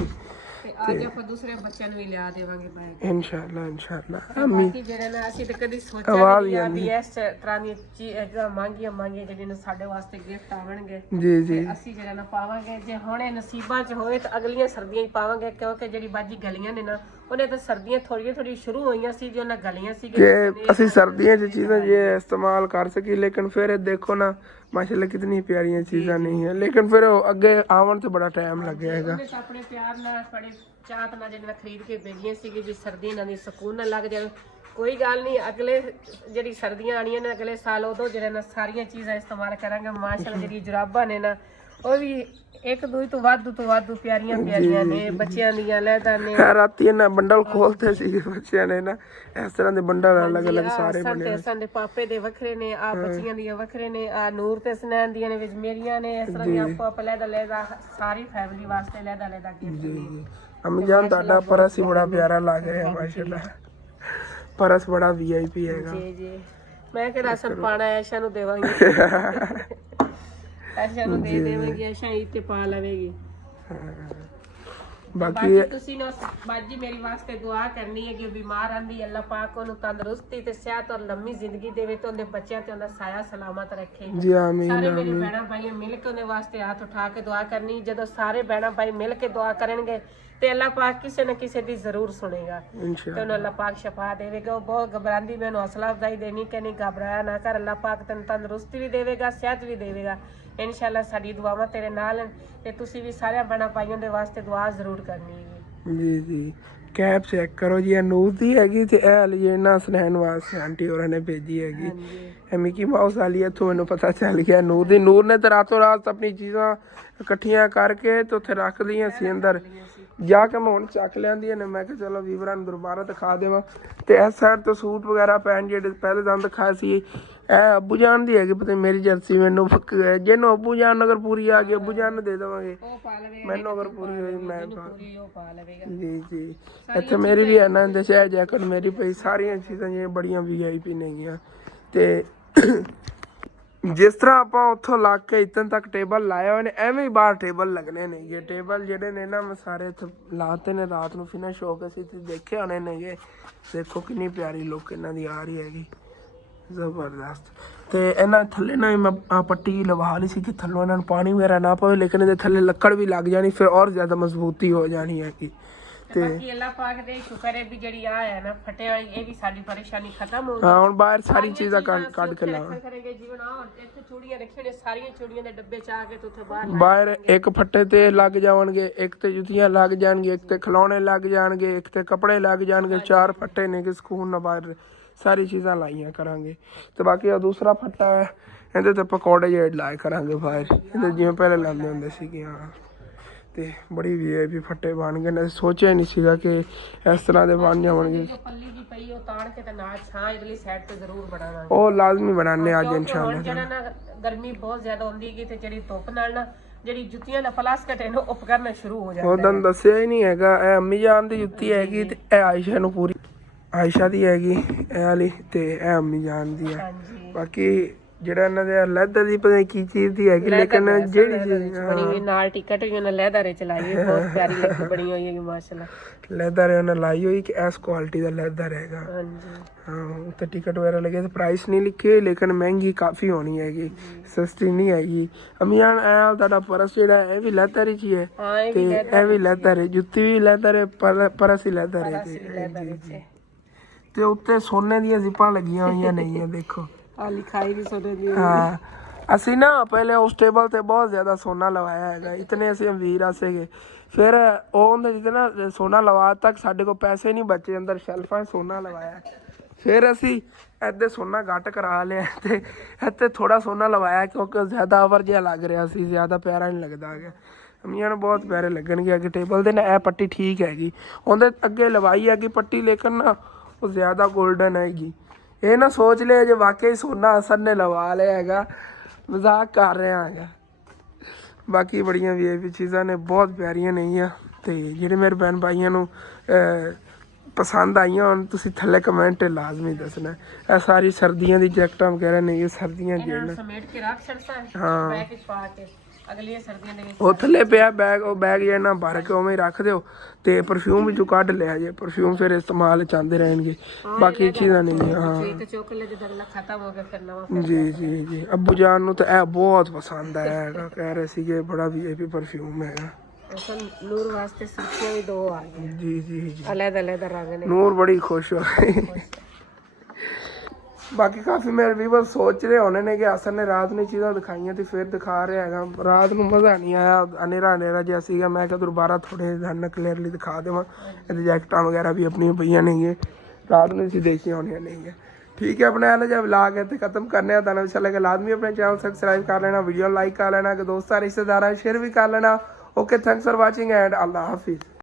ਤੇ ਅੱਜ ਆਪਾਂ ਦੂਸਰੇ ਬੱਚਿਆਂ ਨੂੰ ਵੀ ਲਿਆ ਦੇਵਾਂਗੇ ਬੈਗ ਇਨਸ਼ਾਅੱਲਾ ਅੰਮੀ ਬਾਕੀ ਜਿਹੜਾ ਨਾ ਅਸੀਂ ਤਾਂ ਕਦੀ ਸੋਚਿਆ ਨਹੀਂ ਵੀ ਇਸ ਤਰ੍ਹਾਂ ਦੀਆਂ ਚੀਜ਼ਾਂ ਮੰਗੀਆਂ ਜਿਹੜੇ ਨੇ ਸਾਡੇ ਵਾਸਤੇ ਗਿਫਟ ਆਵਣਗੇ ਜੀ ਜੀ ਅਸੀਂ ਜਿਹੜਾ ਨਾ ਪਾਵਾਂਗੇ ਜੇ ਹੁਣੇ ਨਸੀਬਾਂ 'ਚ ਹੋਏ ਤਾਂ ਅਗਲੀਆਂ ਸਰਦੀਆਂ ਹੀ ਪਾਵਾਂਗੇ ਕਿਉਂਕਿ ਜਿਹੜੀ ਬਾਜੀ ਗਲੀਆਂ ਨੇ ਨਾ ਉਹਨੇ ਤਾਂ ਸਰਦੀਆਂ ਥੋੜੀਆਂ ਸ਼ੁਰੂ ਹੋਈਆਂ ਸੀ ਜੋ ਉਹਨਾਂ ਗਲੀਆਂ ਸੀ ਕਿ ਅਸੀਂ ਸਰਦੀਆਂ 'ਚ ਚੀਜ਼ਾਂ ਜੇ ਇਸਤੇਮਾਲ ਕਰ ਸਕੀ ਲੇਕਿਨ ਫਿਰ ਇਹ ਦੇਖੋ ਨਾ ਮਾਸ਼ਾਅੱਲਾ ਕਿਤਨੀ ਪਿਆਰੀਆਂ ਚੀਜ਼ਾਂ ਨਹੀਂ ਹੈ ਲੇਕਿਨ ਫਿਰ ਅੱਗੇ ਆਉਣ ਤੇ ਬੜਾ ਟਾਈਮ ਲੱਗਿਆ ਹੈਗਾ ਆਪਣੇ ਪਿਆਰ ਨਾਲ ਬੜੇ ਚਾਹਤ ਨਾਲ ਜਿਹੜਾ ਖਰੀਦ ਕੇ ਭੇਜੀਆਂ ਸੀਗੀ ਜੀ ਸਰਦੀਆਂ ਨਾਲ ਦੀ ਸਕੂਨ ਨਾਲ ਲੱਗ ਜਾਵੇ ਕੋਈ ਗੱਲ ਨਹੀਂ ਅਗਲੇ ਜਿਹੜੀ ਸਰਦੀਆਂ ਆਣੀਆਂ ਨੇ ਅਗਲੇ ਸਾਲ ਉਦੋਂ ਜਿਹੜਾ ਨਾ ਸਾਰੀਆਂ ਚੀਜ਼ਾਂ ਇਸਤੇਮਾਲ ਕਰਾਂਗੇ ਮਾਸ਼ਾਅੱਲਾ ਜਿਹੜੀ ਜੁਰਾਬਾਂ ਨੇ ਨਾ ਉਹ ਵੀ ਇੱਕ ਦੂਈ ਤੋਂ ਵਾਧੂ ਪਿਆਰੀਆਂ ਨੇ ਬੱਚਿਆਂ ਦੀਆਂ ਲਹਿਦਾ ਨੇ ਰਾਤੀ ਇਹਨਾਂ ਬੰਡਲ ਖੋਲਦੇ ਸੀ ਬੱਚਿਆਂ ਨੇ ਨਾ ਇਸ ਤਰ੍ਹਾਂ ਦੇ ਬੰਡਲ ਅਲੱਗ ਸਾਰੇ ਬਣੇ ਸਾਡੇ ਪਾਪੇ ਦੇ ਵੱਖਰੇ ਨੇ ਆ ਬੱਚੀਆਂ ਦੀਆਂ ਵੱਖਰੇ ਨੇ ਆ ਨੂਰ ਤੇ ਸਨੈਨ ਦੀਆਂ ਨੇ ਵਿੱਚ ਮੇਰੀਆਂ ਨੇ ਇਸ ਤਰ੍ਹਾਂ ਦੀਆਂ ਆਪੋ ਲਹਿਦਾ ਸਾਰੀ ਫੈਮਿਲੀ ਵਾਸਤੇ ਲਹਿਦਾ ਗਿਫਟ ਨੇ ਅੰਮੀ ਜਾਨ ਤੁਹਾਡਾ ਪਰਸ ਹੀ ਬੜਾ ਪਿਆਰਾ ਲੱਗ ਰਿਹਾ ਮਾਸ਼ਾਅੱਲਾ ਪਰਸ ਬੜਾ VIP ਹੈਗਾ ਜੀ ਮੈਂ ਕਿ ਰਾਸ਼ਨ ਪਾਣਾ ਐਸ਼ਾ ਨੂੰ ਦੇਵਾਂਗੀ ਐਸ਼ਾ ਨੂੰ ਦੇ ਦੇਵਾਂਗੀ ਐਸ਼ਾ ਇੱਥੇ ਪਾ ਲਵੇਗੀ ਬਾਕੀ ਤੁਸੀਂ ਨਾ ਬਾਜੀ ਮੇਰੀ ਵਾਸਤੇ ਦੁਆ ਕਰਨੀ ਹੈ ਕਿ ਬਿਮਾਰ ਆਂਦੀ ਅੱਲਾਹ ਪਾਕ ਉਹਨੂੰ ਤੰਦਰੁਸਤੀ ਤੇ ਸਿਹਤ ਔਰ ਲੰਮੀ ਜ਼ਿੰਦਗੀ ਦੇਵੇ ਤੇ ਉਹਦੇ ਬੱਚਿਆਂ ਤੇ ਉਹਦਾ ਸਾਇਆ ਸਲਾਮਤ ਰੱਖੇ ਜੀ ਆਮੀਨ ਸਾਰੇ ਮੇਰੇ ਭੈਣਾਂ ਭਾਈ ਮਿਲ ਕੇ ਉਹਦੇ ਵਾਸਤੇ ਹੱਥ ਉਠਾ ਕੇ ਦੁਆ ਕਰਨੀ ਜਦੋਂ ਸਾਰੇ ਭੈਣਾਂ ਭਾਈ ਮਿਲ ਕੇ ਦੁਆ ਕਰਨਗੇ ਤੇ ਅੱਲਾਹ ਪਾਕ ਕਿਸੇ ਨਾ ਕਿਸੇ ਦੀ ਜ਼ਰੂਰ ਸੁਣੇਗਾ ਤੇ ਉਹਨੂੰ ਅੱਲਾਹ ਪਾਕ ਸ਼ਫਾ ਦੇਵੇਗਾ ਉਹ ਬਹੁਤ ਘਬਰਾਉਂਦੀ ਮੈਨੂੰ ਹੌਸਲਾ ਅਫਜ਼ਾਈ ਦੇਣੀ ਕਿ ਨਹੀਂ ਘਬਰਾਇਆ ਨਾ ਕਰ ਅੱਲਾਹ ਪਾਕ ਤੈਨੂੰ ਤੰਦਰੁਸਤੀ ਵੀ ਦੇਵੇਗਾ ਸਿਹਤ ਵੀ ਦੇਵੇਗਾ ਇਨਸ਼ਾਅੱਲਾ ਸਾਡੀ ਦੁਆਵਾਂ ਤੇਰੇ ਨਾਲ ਤੇ ਤੁਸੀਂ ਵੀ ਸਾਰਿਆਂ ਭੈਣਾਂ ਭਾਈਆਂ ਦੇ ਵਾਸਤੇ ਦੁਆ ਜ਼ਰੂਰ ਕਰਨੀ ਹੈ ਜੀ ਕੈਪ ਚੈੱਕ ਕਰੋ ਜੀ ਇਹ ਨੂਰ ਦੀ ਹੈਗੀ ਤੇ ਇਹ ਅਲੀਨਾ ਸਨੈਨ ਵਾਸਤੇ ਆਂਟੀ ਹੋਰਾਂ ਨੇ ਭੇਜੀ ਹੈਗੀ ਮਿਕੀ ਮਾਊਸ ਵਾਲੀ ਇੱਥੋਂ ਮੈਨੂੰ ਪਤਾ ਚੱਲ ਗਿਆ ਨੂਰ ਨੇ ਤਾਂ ਰਾਤੋਂ ਰਾਤ ਆਪਣੀ ਚੀਜ਼ਾਂ ਇਕੱਠੀਆਂ ਕਰਕੇ ਤੇ ਉੱਥੇ ਰੱਖ ਲਈਆਂ ਸੀ ਅੰਦਰ ਜਾ ਕੇ ਮੈਂ ਹੁਣ ਚੱਕ ਲਿਆਂਦੀਆਂ ਨੇ। ਮੈਂ ਕਿਹਾ ਚਲੋ ਵੀਵਰਾਂ ਨੂੰ ਦੁਬਾਰਾ ਦਿਖਾ ਦੇਵਾਂ। ਤੇ ਇਸ ਸਾਈਡ ਤੋਂ ਸੂਟ ਵਗੈਰਾ ਪੈਣ ਜਿਹੜੇ ਪਹਿਲੇ ਤੁਹਾਨੂੰ ਦਿਖਾਏ ਸੀ ਇਹ ਅੱਬੂ ਜਾਨ ਦੀ ਹੈਗੀ, ਪਤਾ ਮੇਰੀ ਜਰਸੀ ਮੈਨੂੰ ਜਿਹਨੂੰ ਅੱਬੂ ਜਾਨ ਅਗਰ ਪੂਰੀ ਆ ਗਈ ਅੱਬੂ ਜਾਨ ਨੂੰ ਦੇ ਦੇਵਾਂਗੇ, ਮੈਨੂੰ ਅਗਰ ਪੂਰੀ ਹੋਈ ਮੈਂ ਜੀ ਜੀ। ਇੱਥੇ ਮੇਰੀ ਵੀ ਹੈ ਨਾ ਇਹਦੇ ਸ਼ਹਿਰ ਜੈਕਟ ਮੇਰੀ ਪਈ, ਸਾਰੀਆਂ ਚੀਜ਼ਾਂ ਜਿਹੀਆਂ ਬੜੀਆਂ VIP ਨੇਗੀਆਂ। ਤੇ ਜਿਸ ਤਰ੍ਹਾਂ ਆਪਾਂ ਉੱਥੋਂ ਲੱਗ ਕੇ ਇੱਥੇ ਤੱਕ ਟੇਬਲ ਲਾਏ ਹੋਏ ਨੇ ਐਵੇਂ ਹੀ ਬਾਹਰ ਟੇਬਲ ਲੱਗਣੇ ਨੇਗੇ। ਟੇਬਲ ਜਿਹੜੇ ਨੇ ਨਾ ਮੈਂ ਸਾਰੇ ਇੱਥੇ ਲਾਤੇ ਨੇ ਰਾਤ ਨੂੰ ਫਿਨਿਸ਼ ਹੋ ਕੇ ਸੀ, ਦੇਖੇ ਹੋਣੇ ਨੇਗੇ। ਦੇਖੋ ਕਿੰਨੀ ਪਿਆਰੀ ਲੁੱਕ ਇਹਨਾਂ ਦੀ ਆ ਰਹੀ ਹੈਗੀ, ਜ਼ਬਰਦਸਤ। ਤੇ ਇਹਨਾਂ ਥੱਲੇ ਨਾ ਮੈਂ ਆ ਪੱਟੀ ਲਵਾ ਲਈ ਸੀ ਕਿ ਥੱਲੋਂ ਇਹਨਾਂ ਨੂੰ ਪਾਣੀ ਵਗੈਰਾ ਨਾ ਪਵੇ, ਲੇਕਿਨ ਇਹਦੇ ਥੱਲੇ ਲੱਕੜ ਵੀ ਲੱਗ ਜਾਣੀ ਫਿਰ ਔਰ ਜ਼ਿਆਦਾ ਮਜ਼ਬੂਤੀ ਹੋ ਜਾਣੀ ਹੈਗੀ। ਤੇ ਬਾਕੀ ਅੱਲਾਹ ਪਾਕ ਦੇ ਸ਼ੁਕਰ ਹੈ ਵੀ ਜਿਹੜੀ ਆ ਹੈ ਨਾ ਫਟੇ ਵਾਲੀ ਇਹ ਵੀ ਸਾਡੀ ਪਰੇਸ਼ਾਨੀ ਖਤਮ ਹੋ ਗਈ। ਹਾਂ ਹੁਣ ਬਾਹਰ ਸਾਰੀ ਚੀਜ਼ਾਂ ਕੱਢ ਕੇ ਲਾਵਾਂ। ਜਿਵੇਂ ਨਾ ਇੱਥੇ ਚੂੜੀਆਂ ਰੱਖੀਆਂ ਨੇ ਸਾਰੀਆਂ ਚੂੜੀਆਂ ਦੇ ਡੱਬੇ ਚ ਆ ਕੇ ਤੇ ਉੱਥੇ ਬਾਹਰ ਇੱਕ ਫੱਟੇ ਤੇ ਲੱਗ ਜਾਣਗੇ, ਇੱਕ ਤੇ ਜੁੱਤੀਆਂ ਲੱਗ ਜਾਣਗੇ, ਇੱਕ ਤੇ ਖਿਲੌਣੇ ਲੱਗ ਜਾਣਗੇ, ਇੱਕ ਤੇ ਕੱਪੜੇ ਲੱਗ ਜਾਣਗੇ। 4 ਫੱਟੇ ਨੇ ਕਿ ਸਕੂਨ ਨਾਲ ਬਾਹਰ ਸਾਰੀ ਚੀਜ਼ਾਂ ਲਾਈਆਂ ਕਰਾਂਗੇ। ਤੇ ਬਾਕੀ ਆ ਦੂਸਰਾ ਫੱਟਾ ਹੈ ਇਹਦੇ ਤੇ ਪਕੌੜੇ ਜਿਹੜੇ ਲਾਏ ਕਰਾਂਗੇ ਬਾਹਰ, ਇਹਦੇ ਜਿਵੇਂ ਪਹਿਲੇ ਲਾਉਂਦੇ ਹੁੰਦੇ ਸੀਗੇ। ਹਾਂ ਤੇ ਬੜੀ VIP ਫੱਟੇ ਬਣ ਗਏ ਨੇ, ਸੋਚਿਆ ਨਹੀਂ ਸੀਗਾ ਕਿ ਇਸ ਤਰ੍ਹਾਂ ਦੇ ਬਣ ਜਾਣਗੇ। ਪੱਲੀ ਜੀ ਪਈ ਉਹ ਤਾਣ ਕੇ ਤੇ ਨਾਲ ਛਾਂ ਇਧਰਲੀ ਸਾਈਡ ਤੇ ਜ਼ਰੂਰ ਬਣਾਵਾਂਗੇ, ਉਹ ਲਾਜ਼ਮੀ ਬਣਾਣੇ ਅੱਜ ਇਨਸ਼ਾਅੱਲਾ। ਜਿਹੜਾ ਨਾ ਗਰਮੀ ਬਹੁਤ ਜ਼ਿਆਦਾ ਹੁੰਦੀ ਹੈ ਤੇ ਜਿਹੜੀ ਧੁੱਪ ਨਾਲ ਨਾ ਜਿਹੜੀ ਜੁੱਤੀਆਂ ਦਾ ਪਲਾਸਟਿਕ ਹੈ ਉਹ ਉਪਕਰਨਾ ਸ਼ੁਰੂ ਹੋ ਜਾਂਦਾ। ਉਹਦਾਂ ਦੱਸਿਆ ਹੀ ਨਹੀਂ ਹੈਗਾ, ਇਹ ਅੰਮੀ ਜਾਨ ਦੀ ਜੁੱਤੀ ਹੈਗੀ ਤੇ ਇਹ ਆਇਸ਼ਾ ਨੂੰ ਪੂਰੀ ਆਇਸ਼ਾ ਦੀ ਹੈਗੀ ਇਹ ਵਾਲੀ, ਤੇ ਇਹ ਅੰਮੀ ਜਾਨ ਦੀ ਹੈ। ਬਾਕੀ ਜਿਹੜਾ ਇਹਨਾਂ ਦੇ ਲੈਦਰ ਦੀ ਪਤਾ ਕੀ ਚੀਜ਼ ਦੀ ਹੈਗੀ, ਲੇਕਿਨ ਜਿਹੜੀ ਚੀਜ਼ ਬਣੀ ਹੋਈ ਨਾਲ ਟਿਕਟ ਵੀ ਉਹਨਾਂ ਲੈਦਰ ਵਿੱਚ ਲਾਈ ਹੋਈ, ਬਹੁਤ ਪਿਆਰੀ ਲੱਗੀ ਬਣੀ ਹੋਈ ਹੈ ਮਾਸ਼ਾਅੱਲਾ। ਲੈਦਰ ਉਹਨਾਂ ਲਾਈ ਹੋਈ ਕਿ ਇਸ ਕੁਆਲਿਟੀ ਦਾ ਲੈਦਰ ਹੈਗਾ। ਹਾਂ ਉੱਤੇ ਟਿਕਟ ਵਗੈਰਾ ਲੱਗੇ ਤੇ ਪ੍ਰਾਈਸ ਨਹੀਂ ਲਿਖੀ ਹੋਈ, ਲੇਕਿਨ ਮਹਿੰਗੀ ਕਾਫੀ ਹੋਣੀ ਹੈਗੀ, ਸਸਤੀ ਨਹੀਂ ਹੈਗੀ। ਅਮੀਆਂ ਇਹ ਤੁਹਾਡਾ ਪਰਸ ਜਿਹੜਾ ਇਹ ਵੀ ਲੈਦਰ ਹੀ ਹੈ ਤੇ ਇਹ ਵੀ ਲੈਦਰ ਹੈ, ਜੁੱਤੀ ਵੀ ਲੈਦਰ ਹੈ, ਪਰਸ ਹੀ ਲੈਦਰ ਹੈ। ਤੇ ਉੱਤੇ ਸੋਨੇ ਦੀਆਂ ਜ਼ਿਪਾਂ ਲੱਗੀਆਂ ਹੋਈਆਂ ਨਹੀਂ ਦੇਖੋ, ਆ ਲਿਖਾਈ ਵੀ ਸੋਨੇ ਦੀ। ਹਾਂ ਅਸੀਂ ਨਾ ਪਹਿਲੇ ਉਸ ਟੇਬਲ ਤੇ ਬਹੁਤ ਜ਼ਿਆਦਾ ਸੋਨਾ ਲਵਾਇਆ ਹੈਗਾ, ਇਤਨੇ ਅਸੀਂ ਅਮੀਰ ਸੀਗੇ। ਫਿਰ ਉਹ ਉਹਦੇ ਜਿਹਦੇ ਨਾ ਸੋਨਾ ਲਵਾ ਤੱਕ ਸਾਡੇ ਕੋਲ ਪੈਸੇ ਨਹੀਂ ਬਚੇ, ਅੰਦਰ ਸ਼ੈਲਫਾਂ 'ਚ ਸੋਨਾ ਲਵਾਇਆ। ਫਿਰ ਅਸੀਂ ਇੱਥੇ ਸੋਨਾ ਘੱਟ ਕਰਾ ਲਿਆ ਤੇ ਇੱਥੇ ਥੋੜਾ ਸੋਨਾ ਲਵਾਇਆ ਕਿਉਂਕਿ ਜ਼ਿਆਦਾ ਅਵਰ ਜਿਹਾ ਲੱਗ ਰਿਹਾ ਸੀ, ਜ਼ਿਆਦਾ ਪਿਆਰਾ ਨਹੀਂ ਲੱਗਦਾ ਹੈਗਾ। ਅਮੀਆਂ ਨੂੰ ਬਹੁਤ ਪਿਆਰੇ ਲੱਗਣਗੇ ਅੱਗੇ ਟੇਬਲ ਦੇ ਨਾ। ਇਹ ਪੱਟੀ ਠੀਕ ਹੈਗੀ, ਉਹਦੇ ਅੱਗੇ ਲਵਾਈ ਹੈਗੀ ਪੱਟੀ, ਲੇਕਿਨ ਨਾ ਉਹ ਜ਼ਿਆਦਾ ਗੋਲਡਨ ਹੈਗੀ। ਇਹ ਨਾ ਸੋਚ ਲਿਆ ਜੇ ਵਾਕਈ ਸੋਨਾ ਅਸਰ ਨੇ ਲਵਾ ਲਿਆ ਹੈਗਾ, ਮਜ਼ਾਕ ਕਰ ਰਿਹਾ ਹੈਗਾ। ਬਾਕੀ ਬੜੀਆਂ VIP ਚੀਜ਼ਾਂ ਨੇ, ਬਹੁਤ ਪਿਆਰੀਆਂ ਨੇਗੀਆਂ। ਤੇ ਜਿਹੜੇ ਮੇਰੇ ਭੈਣ ਭਾਈਆਂ ਨੂੰ ਪਸੰਦ ਆਈਆਂ ਹੁਣ ਤੁਸੀਂ ਥੱਲੇ ਕਮੈਂਟ ਲਾਜ਼ਮੀ ਦੱਸਣਾ। ਇਹ ਸਾਰੀ ਸਰਦੀਆਂ ਦੀ ਜੈਕਟਾਂ ਵਗੈਰਾ ਨੇ, ਸਰਦੀਆਂ ਜਿਹੜੀਆਂ ਸਮੇਟ ਕੇ ਰੱਖ ਛੱਡਦਾ ਹੈ ਹਾਂ ਬੈਗ ਵਿੱਚ ਪਾ ਕੇ ਅਗਲੀਆਂ ਸਰਦੀਆਂ ਦੇ ਵਿੱਚ ਉਹ ਥੱਲੇ ਪਿਆ ਬੈਗ, ਉਹ ਬੈਗ ਜਿਹੜਾ ਭਰ ਕੇ ਉਵੇਂ ਹੀ ਰੱਖ ਦਿਓ। ਤੇ ਪਰਫਿਊਮ ਵਿੱਚੋਂ ਕੱਢ ਲਿਆ ਜੇ, ਪਰਫਿਊਮ ਫਿਰ ਇਸਤੇਮਾਲ ਚ ਆਉਂਦੇ ਰਹਿਣਗੇ, ਬਾਕੀ ਚੀਜ਼ਾਂ ਨਹੀਂ। ਹਾਂ ਜੀ ਜੀ ਜੀ ਅੱਬੂ ਜਾਨ ਨੂੰ ਤਾਂ ਇਹ ਬਹੁਤ ਪਸੰਦ ਆਇਆ ਹੈਗਾ, ਕਹਿ ਰਹੇ ਸੀਗੇ ਬੜਾ VIP ਪਰਫਿਊਮ ਹੈਗਾ। ਨੂਰ ਵਾਸਤੇ ਸੁੱਕੀਆਂ ਵੀ 2 ਆ ਗਈਆਂ ਜੀ ਜੀ ਜੀ, ਅਲੱਗ-ਅਲੱਗ ਰੰਗ ਨੇ। ਨੂਰ ਬੜੀ ਖੁਸ਼ ਹੋ ਗਈ। ਬਾਕੀ ਕਾਫੀ ਮੇਰੇ ਵੀਵਰ ਸੋਚ ਰਹੇ ਹੋਣੇ ਨੇ ਕਿ ਅਸਰ ਨੇ ਰਾਤ ਨੂੰ ਚੀਜ਼ਾਂ ਦਿਖਾਈਆਂ ਤੇ ਫਿਰ ਦਿਖਾ ਰਿਹਾ ਹੈਗਾ। ਰਾਤ ਨੂੰ ਮਜ਼ਾ ਨਹੀਂ ਆਇਆ, ਹਨੇਰਾ ਜਿਹਾ ਸੀਗਾ। ਮੈਂ ਕਿਹਾ ਦੁਬਾਰਾ ਥੋੜੇ ਦਿਨ ਕਲੀਅਰਲੀ ਦਿਖਾ ਦੇਵਾਂ। ਇਹਦੇ ਜੈਕਟਾਂ ਵਗੈਰਾ ਵੀ ਆਪਣੀਆਂ ਪਈਆਂ ਨੇਗੀਆਂ, ਰਾਤ ਨੂੰ ਅਸੀਂ ਦੇਖੀਆਂ ਹੋਣੀਆਂ ਨੇਗੀਆਂ। ਠੀਕ ਹੈ, ਆਪਣਾ ਇਹੋ ਜਿਹਾ ਵਲੌਗ ਹੈ ਤੇ ਖਤਮ ਕਰਨੇ ਆ। ਤੁਹਾਨੂੰ ਅੱਛਾ ਲੱਗਾ ਲਾਜ਼ਮੀ ਆਪਣੇ ਚੈਨਲ ਸਬਸਕ੍ਰਾਈਬ ਕਰ ਲੈਣਾ, ਵੀਡੀਓ ਲਾਈਕ ਕਰ ਲੈਣਾ, ਕਿ ਦੋਸਤਾਂ ਰਿਸ਼ਤੇਦਾਰਾਂ ਸ਼ੇਅਰ ਵੀ ਕਰ ਲੈਣਾ। ਓਕੇ, ਥੈਂक्स फॉर वाचिंग एंड अल्लाह हाफिज़।